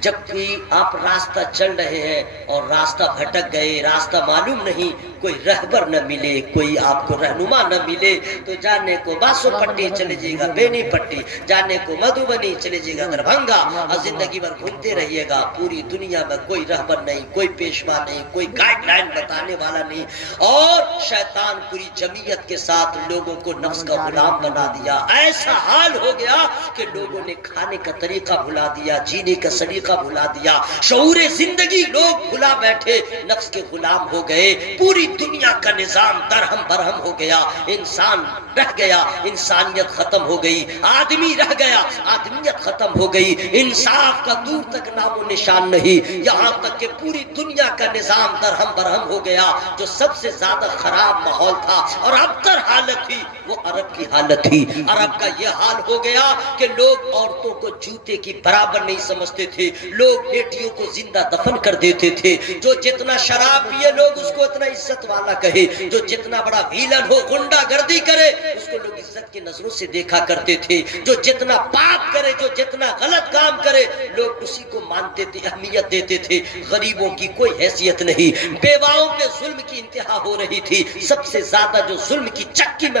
جب کہ آپ راستہ چل رہے ہیں اور راستہ بھٹک گئے، راستہ معلوم نہیں، کوئی رہبر نہ ملے، کوئی آپ کو رہنما نہ ملے، تو جانے کو باسو پٹی چلے جائے گا، بینی پٹی، جانے کو مدھوبنی چلے جائے گا، دربھنگا، اور زندگی بھر گھومتے رہیے گا. پوری دنیا میں کوئی رہبر نہیں، کوئی پیشوا نہیں، کوئی گائیڈ لائن بتانے والا نہیں. اور شیطان پوری جمعیت کے ساتھ لوگوں کو نفس کا غلام بنا دیا. ایسا حال ہو گیا کہ لوگوں نے کھانے کا طریقہ بھلا دیا، جینے کا سلیقہ بھلا دیا، شعور زندگی لوگ بھلا بیٹھے، نفس کے غلام ہو گئے. پوری دنیا کا نظام درہم برہم ہو گیا. انسان رہ گیا، انسانیت ختم ہو گئی. آدمی رہ گیا، آدمیت ختم ہو گئی. انصاف کا دور تک نام و نشان نہیں. یہاں تک کہ پوری دنیا کا نظام درہم برہم ہو گیا. جو سب سے زیادہ خراب ماحول تھا اور ابتر حالت تھی وہ عرب کی حالت تھی. عرب کا یہ حال ہو گیا کہ لوگ عورتوں کو جوتے کی برابر نہیں سمجھتے تھے. لوگ بیٹیوں کو زندہ دفن کر دیتے تھے. جو جتنا شراب پیے لوگ اس کو اتنا عزت والا کہے، جو جتنا بڑا ویلن ہو، غنڈہ گردی کرے، اس کو لوگ عزت کی نظروں سے دیکھا کرتے تھے. جو جتنا پاپ کرے، جو جتنا غلط کام کرے، لوگ اسی کو مانتے تھے، اہمیت دیتے تھے. غریبوں کی کوئی حیثیت نہیں. بیواؤں پہ ظلم کی انتہا ہو رہی تھی. سب سے زیادہ جو ظلم کی چکی میں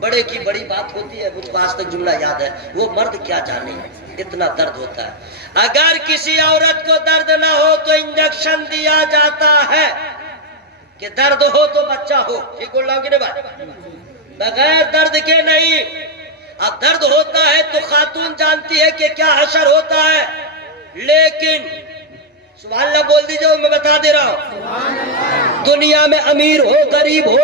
بڑے کی بڑی بات ہوتی ہے. مجھ کو آج تک جملہ یاد ہے, وہ مرد کیا جانے اتنا درد ہوتا ہے. اگر کسی عورت کو درد نہ ہو تو انجیکشن دیا جاتا ہے کہ درد ہو تو بچہ ہو. ٹھیک بول رہا ہوں کہ نہیں بات؟ بغیر درد کے نہیں. اب درد ہوتا ہے تو خاتون جانتی ہے کہ کیا حشر ہوتا ہے, لیکن سبحان اللہ بول دیجئے, میں بتا دے رہا ہوں. دنیا میں امیر ہو غریب ہو,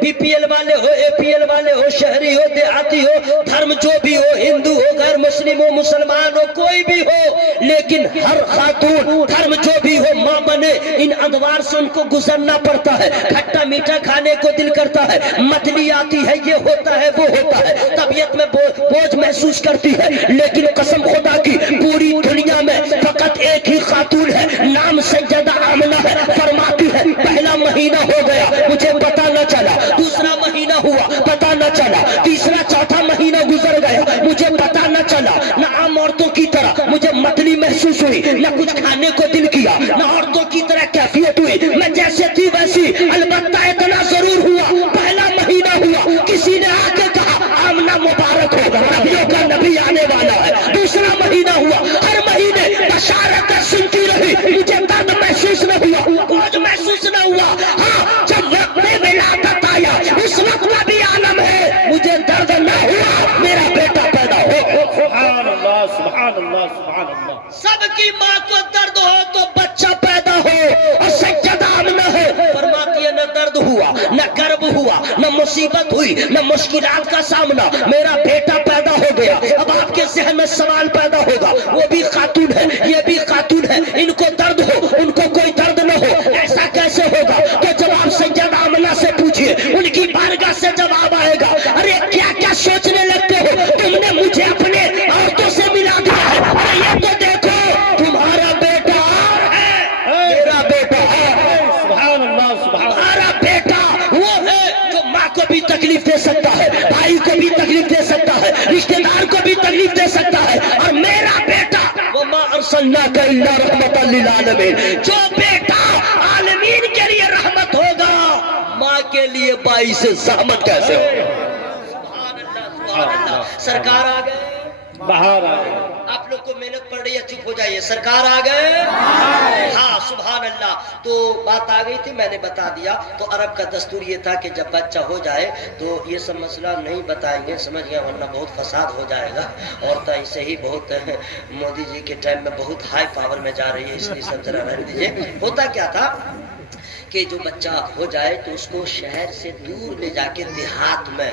بی پی ایل والے ہو اے پی ایل والے ہو, شہری ہو دیہاتی ہو, دھرم جو بھی ہو, ہندو ہو غیر مسلم ہو مسلمان ہو کوئی بھی ہو, لیکن ہر خاتون دھرم جو بھی ہو ماں بنے. ان ادوار سے ان کو گزرنا پڑتا ہے. کھٹا میٹھا کھانے کو دل کرتا ہے, متلی آتی ہے, یہ ہوتا ہے وہ ہوتا ہے, طبیعت میں بوجھ محسوس کرتی ہے. لیکن قسم خدا کی پوری دنیا میں فقط ایک ہی خاتون ہے, نام سیدہ آمنہ ہے. فرماتی ہے پہلا مہینہ ہو گیا مجھے پتا نہ چلا, دوسرا مہینہ ہوا پتا نہ چلا, تیسرا چوتھا مہینہ گزر گیا مجھے پتا نہ چلا. نہ عام عورتوں کی طرح مجھے متلی محسوس ہوئی, نہ کچھ کھانے کو دل کیا, نہ عورتوں کی طرح کیفیت ہوئی. میں جیسے تھی ویسی, البتہ اتنا ضرور ہوا پہلا مہینہ ہوا کسی نے آ کے کہا آمنہ مبارک ہو, نبیوں کا نبی آنے والا ہے. دوسرا مہینہ ہوا, ہر مہینے بشارتیں سنتی رہی, مجھے درد محسوس نہ ہوا, بوجھ محسوس نہ ہوا. ہاں جب وقت ولادت آیا اس وقت کا بھی عالم ہے, مجھے درد نہ ہوا میرا بیٹا پیدا ہو. سبحان اللہ سبحان اللہ سبحان اللہ. سب کی ماں کو درد ہو تو بچہ پیدا ہو, اور سیدہ آمنہ ہے فرماتی ہے نہ درد ہوا نہ کرب ہوا نہ مصیبت ہوئی نہ مشکلات کا سامنا, میرا بیٹا پیدا ہو گیا. اب آپ کے ذہن میں سوال پیدا ہوگا, وہ بھی خاتون ہے یہ بھی خاتون ہے, ان کو درد ہو ان کو کوئی درد نہ ہو, ایسا کیسے ہوگا؟ کہ جب آپ سیدہ آمنہ سے پوچھئے ان کی بارگاہ سے جواب آئے گا. ارے کیا کیا سوچنے لگتے ہو, تم نے مجھے اپنے عورتوں سے ملا دیا ہے. ارے یہ تو دیکھو تمہارا بیٹا ہے, میرا بیٹا ہے. سبحان اللہ سبحان اللہ. تمہارا بیٹا وہ ہے جو ماں کو بھی تکلیف دے سکتا ہے, بھائی کو بھی تکلیف دے سکتا ہے, رشتہ دار کو بھی تکلیف دے سکتا ہے, اور میرا بیٹا وَمَا أَرْسَلْنَاكَ إِلَّا رَحْمَةً لِلْعَالَمِينَ, جو بیٹا عالمین کے لیے رحمت ہوگا ماں کے لیے باعث زحمت کیسے ہوگا؟ سبحان اللہ سبحان اللہ. سرکار آ گئے, باہر آ گئے. آپ لوگ کو محنت پڑ رہی ہے, چپ ہو جائیے. سرکار آ گئے, ہاں سبحان اللہ. تو بات آ گئی تھی میں نے بتا دیا. تو عرب کا دستور یہ تھا کہ جب بچہ ہو جائے تو یہ سب مسئلہ نہیں بتائیں گے, سمجھ گیا, ورنہ بہت فساد ہو جائے گا. عورتیں ایسے ہی بہت مودی جی کے ٹائم میں بہت ہائی پاور میں جا رہی ہے, اس لیے سب ذرا رہنے دیجیے. ہوتا کیا تھا کہ جو بچہ ہو جائے تو اس کو شہر سے دور لے جا کے دیہات میں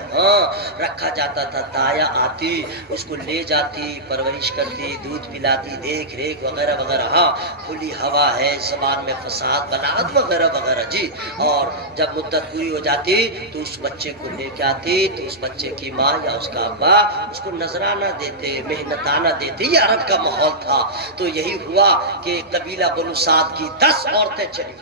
رکھا جاتا تھا. دایا آتی اس کو لے جاتی, پرورش کرتی, دودھ پلاتی, دیکھ ریکھ وغیرہ وغیرہ. ہاں کھلی ہوا ہے, زبان میں فساد بلاغت وغیرہ وغیرہ جی. اور جب مدت پوری ہو جاتی تو اس بچے کو لے کے آتی, تو اس بچے کی ماں یا اس کا ابا اس کو نذرانہ دیتے, محنتانہ دیتے. یہ عرب کا ماحول تھا. تو یہی ہوا کہ قبیلہ بنو سعد کی 10 عورتیں چلی,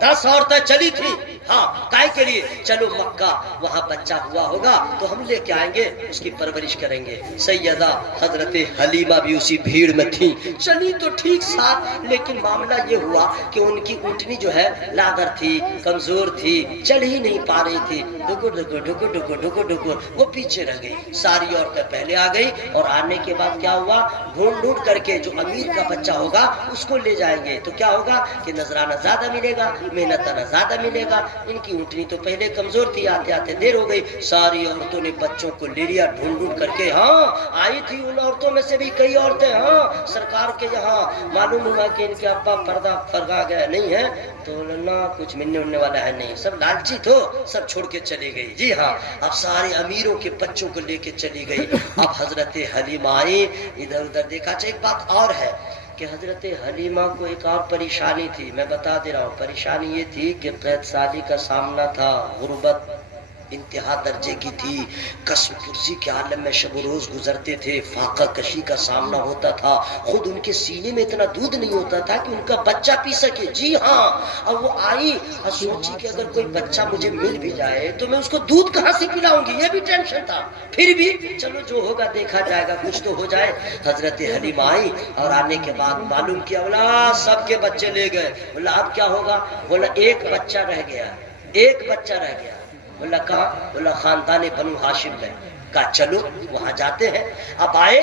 10 عورتیں چلی تھی. ہاں کائے کے لیے, چلو مکہ وہاں بچہ ہوا ہوگا تو ہم لے کے آئیں گے, اس کی پرورش کریں گے. سیدہ حضرت حلیمہ بھی اسی بھیڑ میں تھی, چلی تو ٹھیک ساتھ, لیکن معاملہ یہ ہوا کہ ان کی اونٹنی جو ہے لاغر تھی, کمزور تھی, چل ہی نہیں پا رہی تھی. ڈکو ڈکو ڈکو ڈکو ڈکو ڈکو وہ پیچھے رہ گئی. ساری عورتیں پہلے آ گئی, اور آنے کے بعد کیا ہوا, ڈھونڈ ڈھونڈ کر کے جو امیر کا بچہ ہوگا اس کو لے جائیں گے. تو کیا ہوگا کہ نذرانہ زیادہ ملے گا, محنتانہ زیادہ ملے گا. ان کی اونٹنی تو پہلے کمزور تھی, آتے آتے دیر ہو گئی. ساری عورتوں نے بچوں کو لے لیا ڈھونڈ ڈھونڈ کر کے. ہاں آئی تھی ان عورتوں میں سے بھی کئی عورتیں, ہاں سرکار کے یہاں معلوم ہوا کہ ان کے ابا پردہ فرغا گیا نہیں ہے, تو نہ کچھ ملنے اڑنے والا ہے نہیں, سب لالچی تو سب چھوڑ کے چلی گئی. جی ہاں, اب سارے امیروں کے بچوں کو لے کے چلی گئی. اب حضرت حلیمہ آئی, ادھر ادھر دیکھا. اچھا ایک بات اور ہے کہ حضرت حلیمہ کو ایک اور پریشانی تھی, میں بتا دے رہا ہوں. پریشانی یہ تھی کہ قید سالی کا سامنا تھا, غربت انتہا درجے کی تھی, قسم پرسی کے عالم میں شب و روز گزرتے تھے, فاقہ کشی کا سامنا ہوتا تھا. خود ان کے سینے میں اتنا دودھ نہیں ہوتا تھا کہ ان کا بچہ پی سکے. جی ہاں, اب وہ آئی اور سوچی کہ اگر کوئی بچہ مجھے مل بھی جائے تو میں اس کو دودھ کہاں سے پلاؤں گی, یہ بھی ٹینشن تھا. پھر بھی چلو جو ہوگا دیکھا جائے گا, کچھ تو ہو جائے. حضرت حلیمہ آئی اور آنے کے بعد معلوم کیا, بولا سب کے بچے لے گئے. بولا اب کیا ہوگا, بولا ایک بچہ رہ گیا, ایک بچہ رہ گیا. بولا کہاں؟ بولا خاندان بنو ہاشم میں. کہا چلو وہاں جاتے ہیں. اب آئے,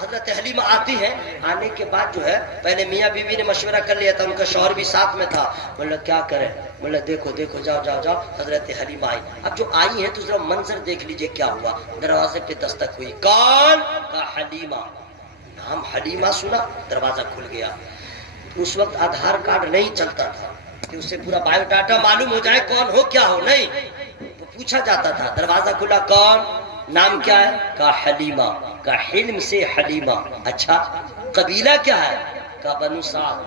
حضرت حلیمہ آتی ہیں. آنے کے بعد جو ہے پہلے میاں بیوی نے مشورہ کر لیا تھا, ان کا شوہر بھی ساتھ میں تھا. بولا کیا کریں؟ بولا دیکھو دیکھو, جاؤ جاؤ جاؤ. حضرت حلیمہ آئی. اب جو آئی ہے تو ذرا منظر دیکھ لیجئے کیا ہوا. دروازے پہ دستک ہوئی. کون؟ کہا حلیمہ. نام حلیمہ سنا, دروازہ کھل گیا. اس وقت آدھار کارڈ نہیں چلتا تھا کہ اس سے پورا بایو ڈاٹا معلوم ہو جائے کون ہو کیا ہو, نہیں تو پوچھا جاتا تھا. دروازہ کھلا. کون؟ نام کیا ہے؟ کہا حلیمہ. کہا حلم سے حلیمہ. اچھا قبیلہ کیا ہے؟ کہا بنو سعد.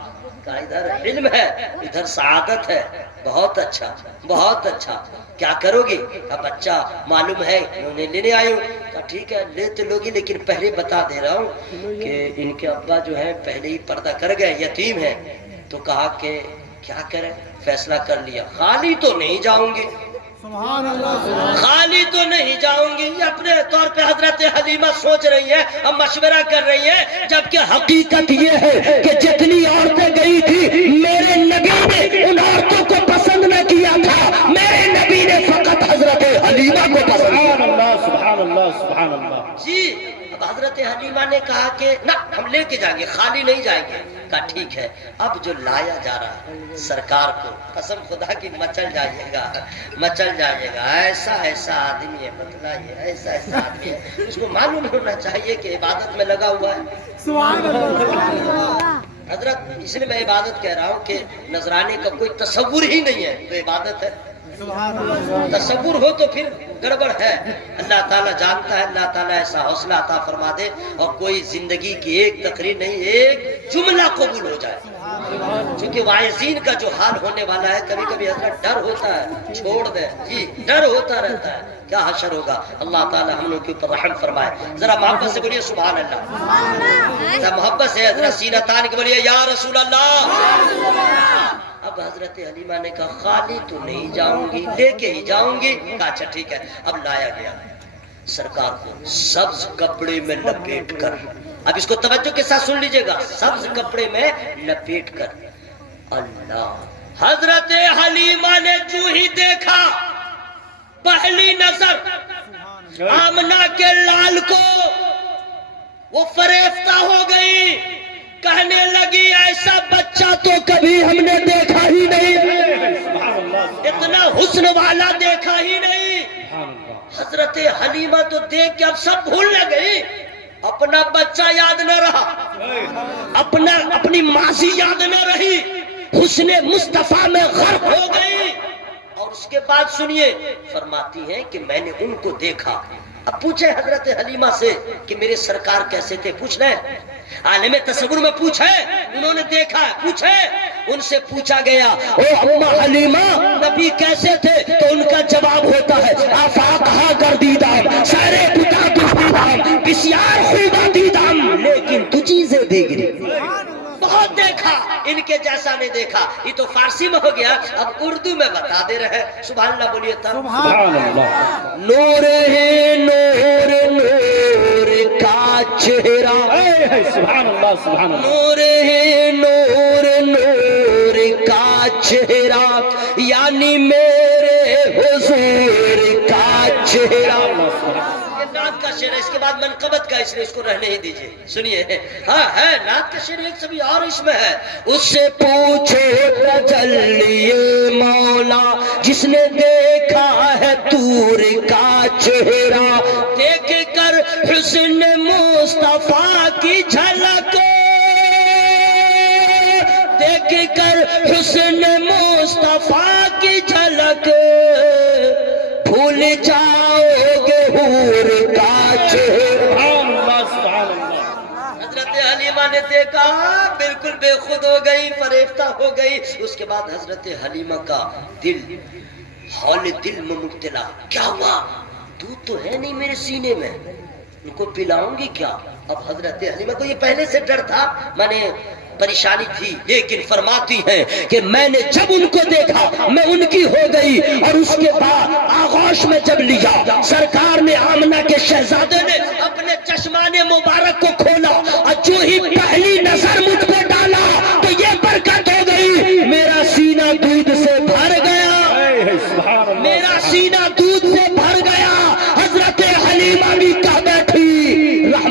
کہا ادھر علم ہے ادھر سعادت ہے. بہت اچھا بہت اچھا, کیا کرو گے؟ کہا بچہ معلوم ہے انہیں لینے آئے ہوں. کہا ٹھیک ہے لے تو لوگی, لیکن پہلے بتا دے رہا ہوں کہ ان کے ابا جو ہے پہلے ہی پردہ کر گئے, یتیم ہے. تو کہا کہ کیا کریں؟ فیصلہ کر لیا, خالی تو نہیں جاؤں گی, خالی تو نہیں جاؤں گی. یہ اپنے طور پہ حضرت حلیمہ سوچ رہی ہے, اب مشورہ کر رہی ہے, جبکہ حقیقت یہ ہے کہ جتنی عورتیں گئی تھی میرے نبی نے ان عورتوں کو پسند نہ کیا تھا, میرے نبی نے فقط حضرت حلیمہ کو پسند کیا. سبحان اللہ سبحان اللہ. جی. اب حضرت حلیمہ نے کہا کہ نہ ہم لے کے جائیں گے, خالی نہیں جائیں گے. کہا ٹھیک ہے. اب جو لایا جا رہا ہے سرکار کو, قسم خدا کی مچل جائیے گا, مچل جائیے گا. ایسا ایسا آدمی ہے, بتلائیے ایسا ایسا آدمی ہے, اس کو معلوم ہونا چاہیے کہ عبادت میں لگا ہوا ہے. حضرت اس لیے میں عبادت کہہ رہا ہوں کہ نذرانے کا کوئی تصور ہی نہیں ہے تو عبادت ہے. تصور ہو تو پھر گڑبڑ ہے. اللہ تعالیٰ جانتا ہے, اللہ تعالیٰ ایسا حوصلہ عطا فرما دے اور کوئی زندگی کی ایک تقریر نہیں ایک جملہ قبول ہو جائے. چونکہ واعظین کا جو حال ہونے والا ہے, کبھی کبھی حضرت ڈر ہوتا ہے, چھوڑ دے جی, ڈر ہوتا رہتا ہے, کیا حشر ہوگا. اللہ تعالیٰ ہم لوگ کے اوپر رحم فرمائے. ذرا محبت سے بولیے سبحان اللہ. ذرا محبت سے ذرا سینہ تان کے بولیے یا رسول اللہ. اب حضرت حلیمہ نے کہا خالی تو نہیں جاؤں گی, لے کے ہی جاؤں گی. کہا اچھا ٹھیک ہے. اب لایا گیا سرکار کو سبز کپڑے میں لپیٹ کر. اب اس کو توجہ کے ساتھ سن لیجئے گا, سبز کپڑے میں لپیٹ کر. اللہ, حضرت حلیمہ نے جو ہی دیکھا پہلی نظر آمنہ کے لال کو, وہ فریفتہ ہو گئی. کہنے لگی ایسا بچہ تو کبھی ہم نے دیکھا ہی نہیں, اتنا حسن والا دیکھا ہی نہیں. حضرت حلیمہ تو دیکھ کے اب سب بھولنے گئی. اپنا بچہ یاد نہ رہا, اپنی ماضی یاد نہ رہی, حسن مصطفیٰ میں غرق ہو گئی. اور اس کے بعد سنیے فرماتی ہیں کہ میں نے ان کو دیکھا. اب پوچھے حضرت حلیمہ سے کہ میرے سرکار کیسے تھے, پوچھ رہے ہیں عالم تصور میں پوچھے, انہوں نے دیکھا پوچھے. ان سے پوچھا گیا او اماں حلیمہ نبی کیسے تھے, تو ان کا جواب ہوتا ہے آفاقہ گردیدام سارے پتا دشمنام بسیار خوبہ دیدام لیکن تو چیزیں دیگری. بہت دیکھا, ان کے جیسا نہیں دیکھا. یہ تو فارسی میں ہو گیا, اب اردو میں بتا دے رہے ہیں. سبحان اللہ بولیے تھا. سبحان اللہ. نور ہے نور نور کا چہرہ, سبحان اللہ سبحان اللہ. نور ہے نور نور کا چہرہ, یعنی میرے حضور کا چہرہ. نعت کا شعر ہے, اس کے بعد منقبت کا, اس لیے اس کو رہنے ہی دیجئے. سنیے ہاں ہے نعت کا شعر, ایک سبھی اور اس میں ہے. اس سے پوچھو تجلی مولا جس نے دیکھا ہے طور کا چہرہ, دیکھ کر حسن مصطفیٰ کی جھلک, دیکھ کر حسن مصطفیٰ کی جھلک بھول جاؤ گے حور کا چہرہ. حضرت حلیمہ نے دیکھا بالکل بے خود ہو گئی, فریفتہ ہو گئی. اس کے بعد حضرت حلیمہ کا دل حال دل میں مبتلا. کیا ہوا, دودھ تو ہے نہیں میرے سینے میں, ان کو پلاؤں گی کیا. اب حضرت حلیمہ کو یہ پہلے سے ڈر تھا, میں نے پریشانی تھی, لیکن فرماتی ہیں کہ میں نے جب ان کو دیکھا میں ان کی ہو گئی. اور اس کے بعد آغوش میں جب لیا, سرکار نے آمنہ کے شہزادے نے اپنے چشمان مبارک کو کھولا, اور جو ہی پہلی نظر مجھ پہ ڈالا تو یہ برکت ہو گئی, میرا سینہ دودھ سے بھر گیا, میرا سینہ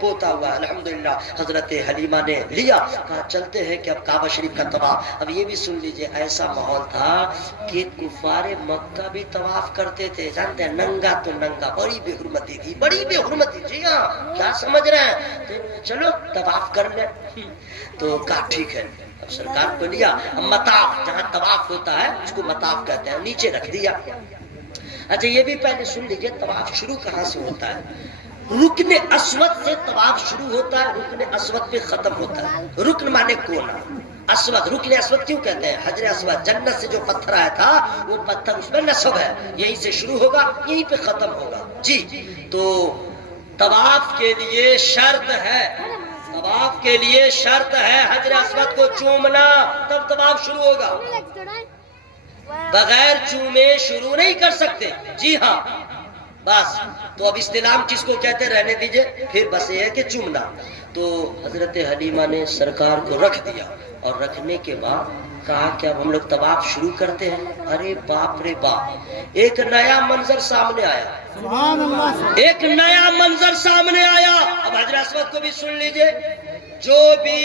پوتا ہوا. الحمدللہ حضرت حلیمہ نے لیا, کہا چلتے ہیں کہ اب کعبہ شریف کا طواف. اب یہ بھی سن لیجئے, ایسا ماحول تھا کہ کفار مکہ بھی طواف کرتے تھے, جانتے ہیں, ننگا تو ننگا, بڑی بے حرمتی تھی, بڑی بے حرمتی. جی ہاں, کیا سمجھ رہے ہیں, تو چلو طواف کر لیں. تو کہا ٹھیک ہے. اب سرکار کو لیا, مطاف جہاں طواف ہوتا ہے اس کو مطاف کہتے ہیں, نیچے رکھ دیا. اچھا یہ بھی پہلے سن لیجئے, طواف شروع کہاں سے ہوتا ہے؟ رکن اسود سے طواف شروع ہوتا ہے, رکن اسود پہ ختم ہوتا ہے. رکن مانے کونا, اسود, رکن اسود کیوں کہتے ہیں؟ حجر اسود جنت سے جو پتھر آیا تھا وہ پتھر اس میں نصب ہے, یہیں سے شروع ہوگا یہیں پہ ختم ہوگا. جی تو طواف کے لیے شرط ہے, طواف کے لیے شرط ہے حجر اسود کو چومنا, تب طواف شروع ہوگا. بغیر چومے شروع نہیں کر سکتے. جی ہاں بس. تو اب استلام کس کو کہتے رہنے دیجئے, پھر بس یہ ہے کہ چومنا. تو حضرت حلیمہ نے سرکار کو رکھ دیا, اور رکھنے کے بعد کہا کہ اب ہم لوگ طواف شروع کرتے ہیں. ارے باپ رے باپ, ایک نیا منظر سامنے آیا, ایک نیا منظر سامنے آیا. اب حجر اسود کو بھی سن لیجئے, جو بھی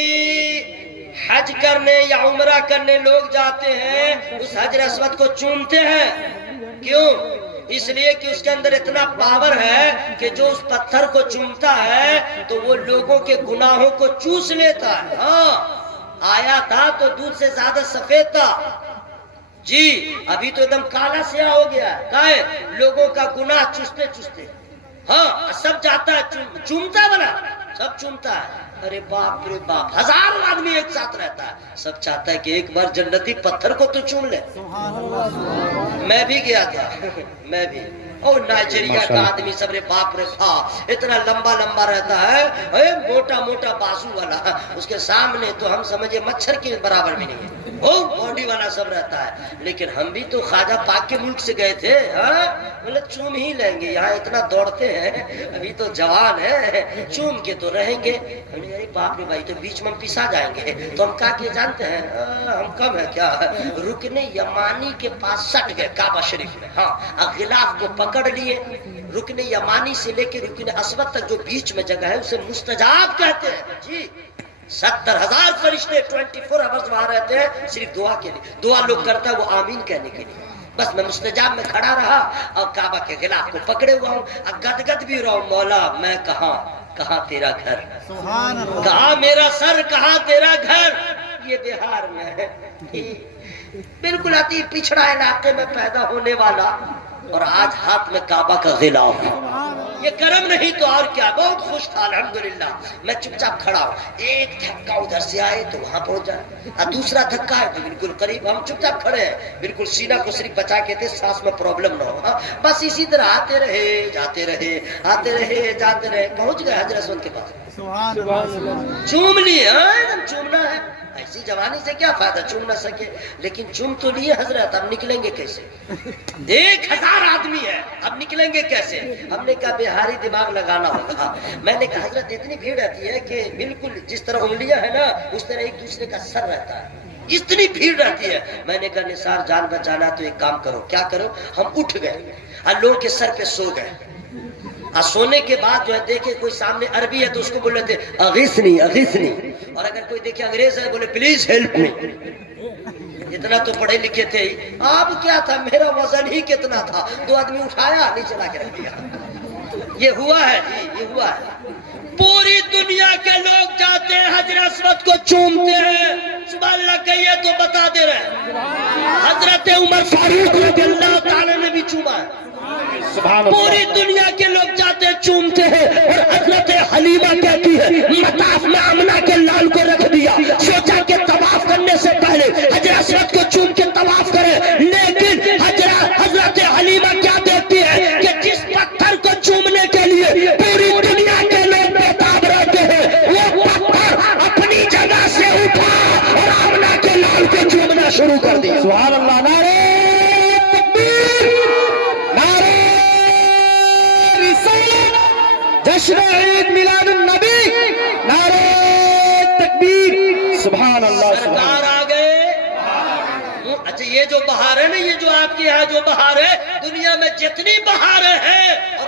حج کرنے یا عمرہ کرنے لوگ جاتے ہیں اس حجر اسود کو چومتے ہیں. کیوں؟ اس لیے کہ اس کے اندر اتنا پاور ہے کہ جو اس پتھر کو چومتا ہے تو وہ لوگوں کے گناہوں کو چوس لیتا ہے. ہاں, آیا تھا تو دودھ سے زیادہ سفید تھا. جی ابھی تو ایک دم کالا سیاہ ہو گیا ہے. کائے لوگوں کا گناہ چوستے چوستے. ہاں سب چاہتا ہے, چومتا ہے بنا, سب چومتا ہے. ارے باپ رے باپ, ہزاروں آدمی ایک ساتھ رہتا ہے, سب چاہتا ہے کہ ایک بار جنتی پتھر کو تو چوم لے. میں بھی گیا تھا, میں بھی. اور نائجیریا کا آدمی سب رے باپ رے باپ, اتنا لمبا لمبا رہتا ہے, موٹا موٹا بازو والا, اس کے سامنے تو ہم سمجھے مچھر کے برابر بھی نہیں ہے, باڈی والا سب رہتا ہے. لیکن ہم بھی تو خواجہ پاک کے ملک سے گئے تھے, مطلب چوم ہی لیں گے, یہاں اتنا دوڑتے ہیں, ابھی تو جوان ہے, چوم کے تو رہیں گے. ہم نے باپ رے بھائی تو بیچ میں ہم پسا جائیں گے. تو ہم کہا کہ جانتے ہیں ہم کم ہے کیا, رکن یمانی کے پاس سٹ گئے کعبہ شریف میں. ہاں, غلاف کو پکڑ لیے. رکن یمانی سے لے کے رکن اسود تک جو بیچ میں جگہ ہے اسے مستجاب کہتے ہیں. جی 70,000 فرشتے 24 آورز وہاں رہتے ہیں صرف دعا کے لیے. دعا لوگ کرتا ہے وہ آمین کہنے کے لیے. بس میں مستجاب میں کھڑا رہا اور کعبہ کے غلاف کو پکڑے ہوا ہوں, اب گدگد بھی رہا ہوں, مولا میں کہاں, کہاں تیرا گھر, کہاں میرا سر, کہاں تیرا گھر. یہ بہار میں ہے, بالکل اتی پچھڑا علاقے میں پیدا ہونے والا, اور آج ہاتھ میں کعبہ کا غلاف. یہ کرم نہیں تو اور کیا. بہت خوش تھا الحمدللہ. میں چپ چاپ کھڑا ہوں, ایک دھکا ادھر سے آئے تو وہاں پہنچ جائے, اور دوسرا دھکا ہے تو بالکل قریب. ہم چپ چاپ کھڑے ہیں, بالکل سینہ کو صرف بچا کے تھے, سانس میں پرابلم نہ ہو. بس اسی طرح آتے رہے جاتے رہے, آتے رہے جاتے رہے, پہنچ گئے حجر اسود کے پاس. چوم لیے, چومنا ہے, ایسی جوانی سے کیا فائدہ, چوم نہ سکے. لیکن چوم تو لیے حضرت, اب نکلیں گے کیسے؟ 1,000 آدمی ہے, اب نکلیں گے کیسے؟ ہم نے کہا بہاری دماغ لگانا ہوگا. میں نے کہا حضرت اتنی بھیڑ رہتی ہے کہ بالکل جس طرح انگلیاں ہیں نا اس طرح ایک دوسرے کا سر رہتا ہے, اتنی بھیڑ رہتی ہے. میں نے کہا نثار جان بچانا تو ایک کام کرو. کیا کرو؟ ہم اٹھ گئے اور لوگوں کے سر پہ سو گئے. اور سونے کے بعد جو ہے دیکھے کوئی سامنے عربی ہے تو اس کو بول رہے تھے اغیثنی اغیثنی, اور اگر کوئی دیکھے انگریز ہے بولے پلیز ہیلپ می. اتنا تو پڑھے لکھے تھے ہی. اب کیا تھا, میرا وزن ہی کتنا تھا, 2 آدمی اٹھایا نیچے لا کے رکھ دیا. یہ ہوا ہے جی, یہ ہوا ہے. پوری دنیا کے لوگ جاتے ہیں حجر اسود کو چومتے ہیں. سبحان اللہ کہیے تو بتا دے رہے ہیں, حضرت عمر فاروق رضی اللہ تعالی نے بھی چوما ہے. پوری دنیا کے لوگ جاتے ہیں چومتے ہیں. اور حضرت حلیمہ کہتی ہے مطاف میں آمنہ کے لال کو رکھ دیا, سوچا کہ طواف کرنے سے پہلے حجر اسود کو چوم کے طواف کرے. لیکن حضرت حلیمہ کیا دیکھتی ہے کہ جس پتھر کو چومنے کے لیے پوری دنیا کے لوگ بےتاب رہتے ہیں, وہ پتھر اپنی جگہ سے اٹھا اور آمنہ کے لال کو چومنا شروع کر دیا. سبحان اللہ. نعرہ جشن عید میلاد النبی, نعرہ تکبیر, سبحان اللہ. سرکار آ گئے. اچھا یہ جو بہار ہے نا, یہ جو آپ کے یہاں جو بہار ہے, دنیا میں جتنی بہاریں ہیں اور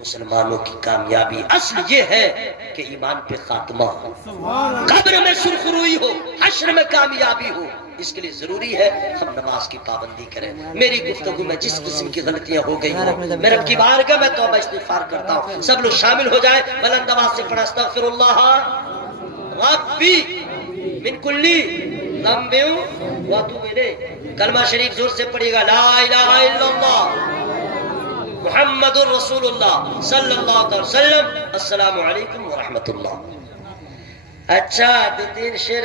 مسلمانوں کی کامیابی اصل یہ ہے کہ ایمان پہ خاتمہ ہو، قبر میں سرخروئی ہو، حشر میں کامیابی ہو۔ اس کے لیے ضروری ہے ہم نماز کی پابندی کریں۔ میری گفتگو میں جس قسم کی غلطیاں ہو گئی ہوں میں رب کی بارگاہ میں توبہ استغفار کرتا ہوں۔ سب لوگ شامل ہو جائیں، بلند آواز سے پڑھیں استغفر اللہ ربی من کلی ذنب واتوب الیہ۔ کلمہ شریف زور سے پڑھیے گا، لا الہ الا اللہ محمد الرسول اللہ صلی اللہ علیہ وسلم۔ السلام علیکم ورحمۃ اللہ۔ اچھا دو تین شعر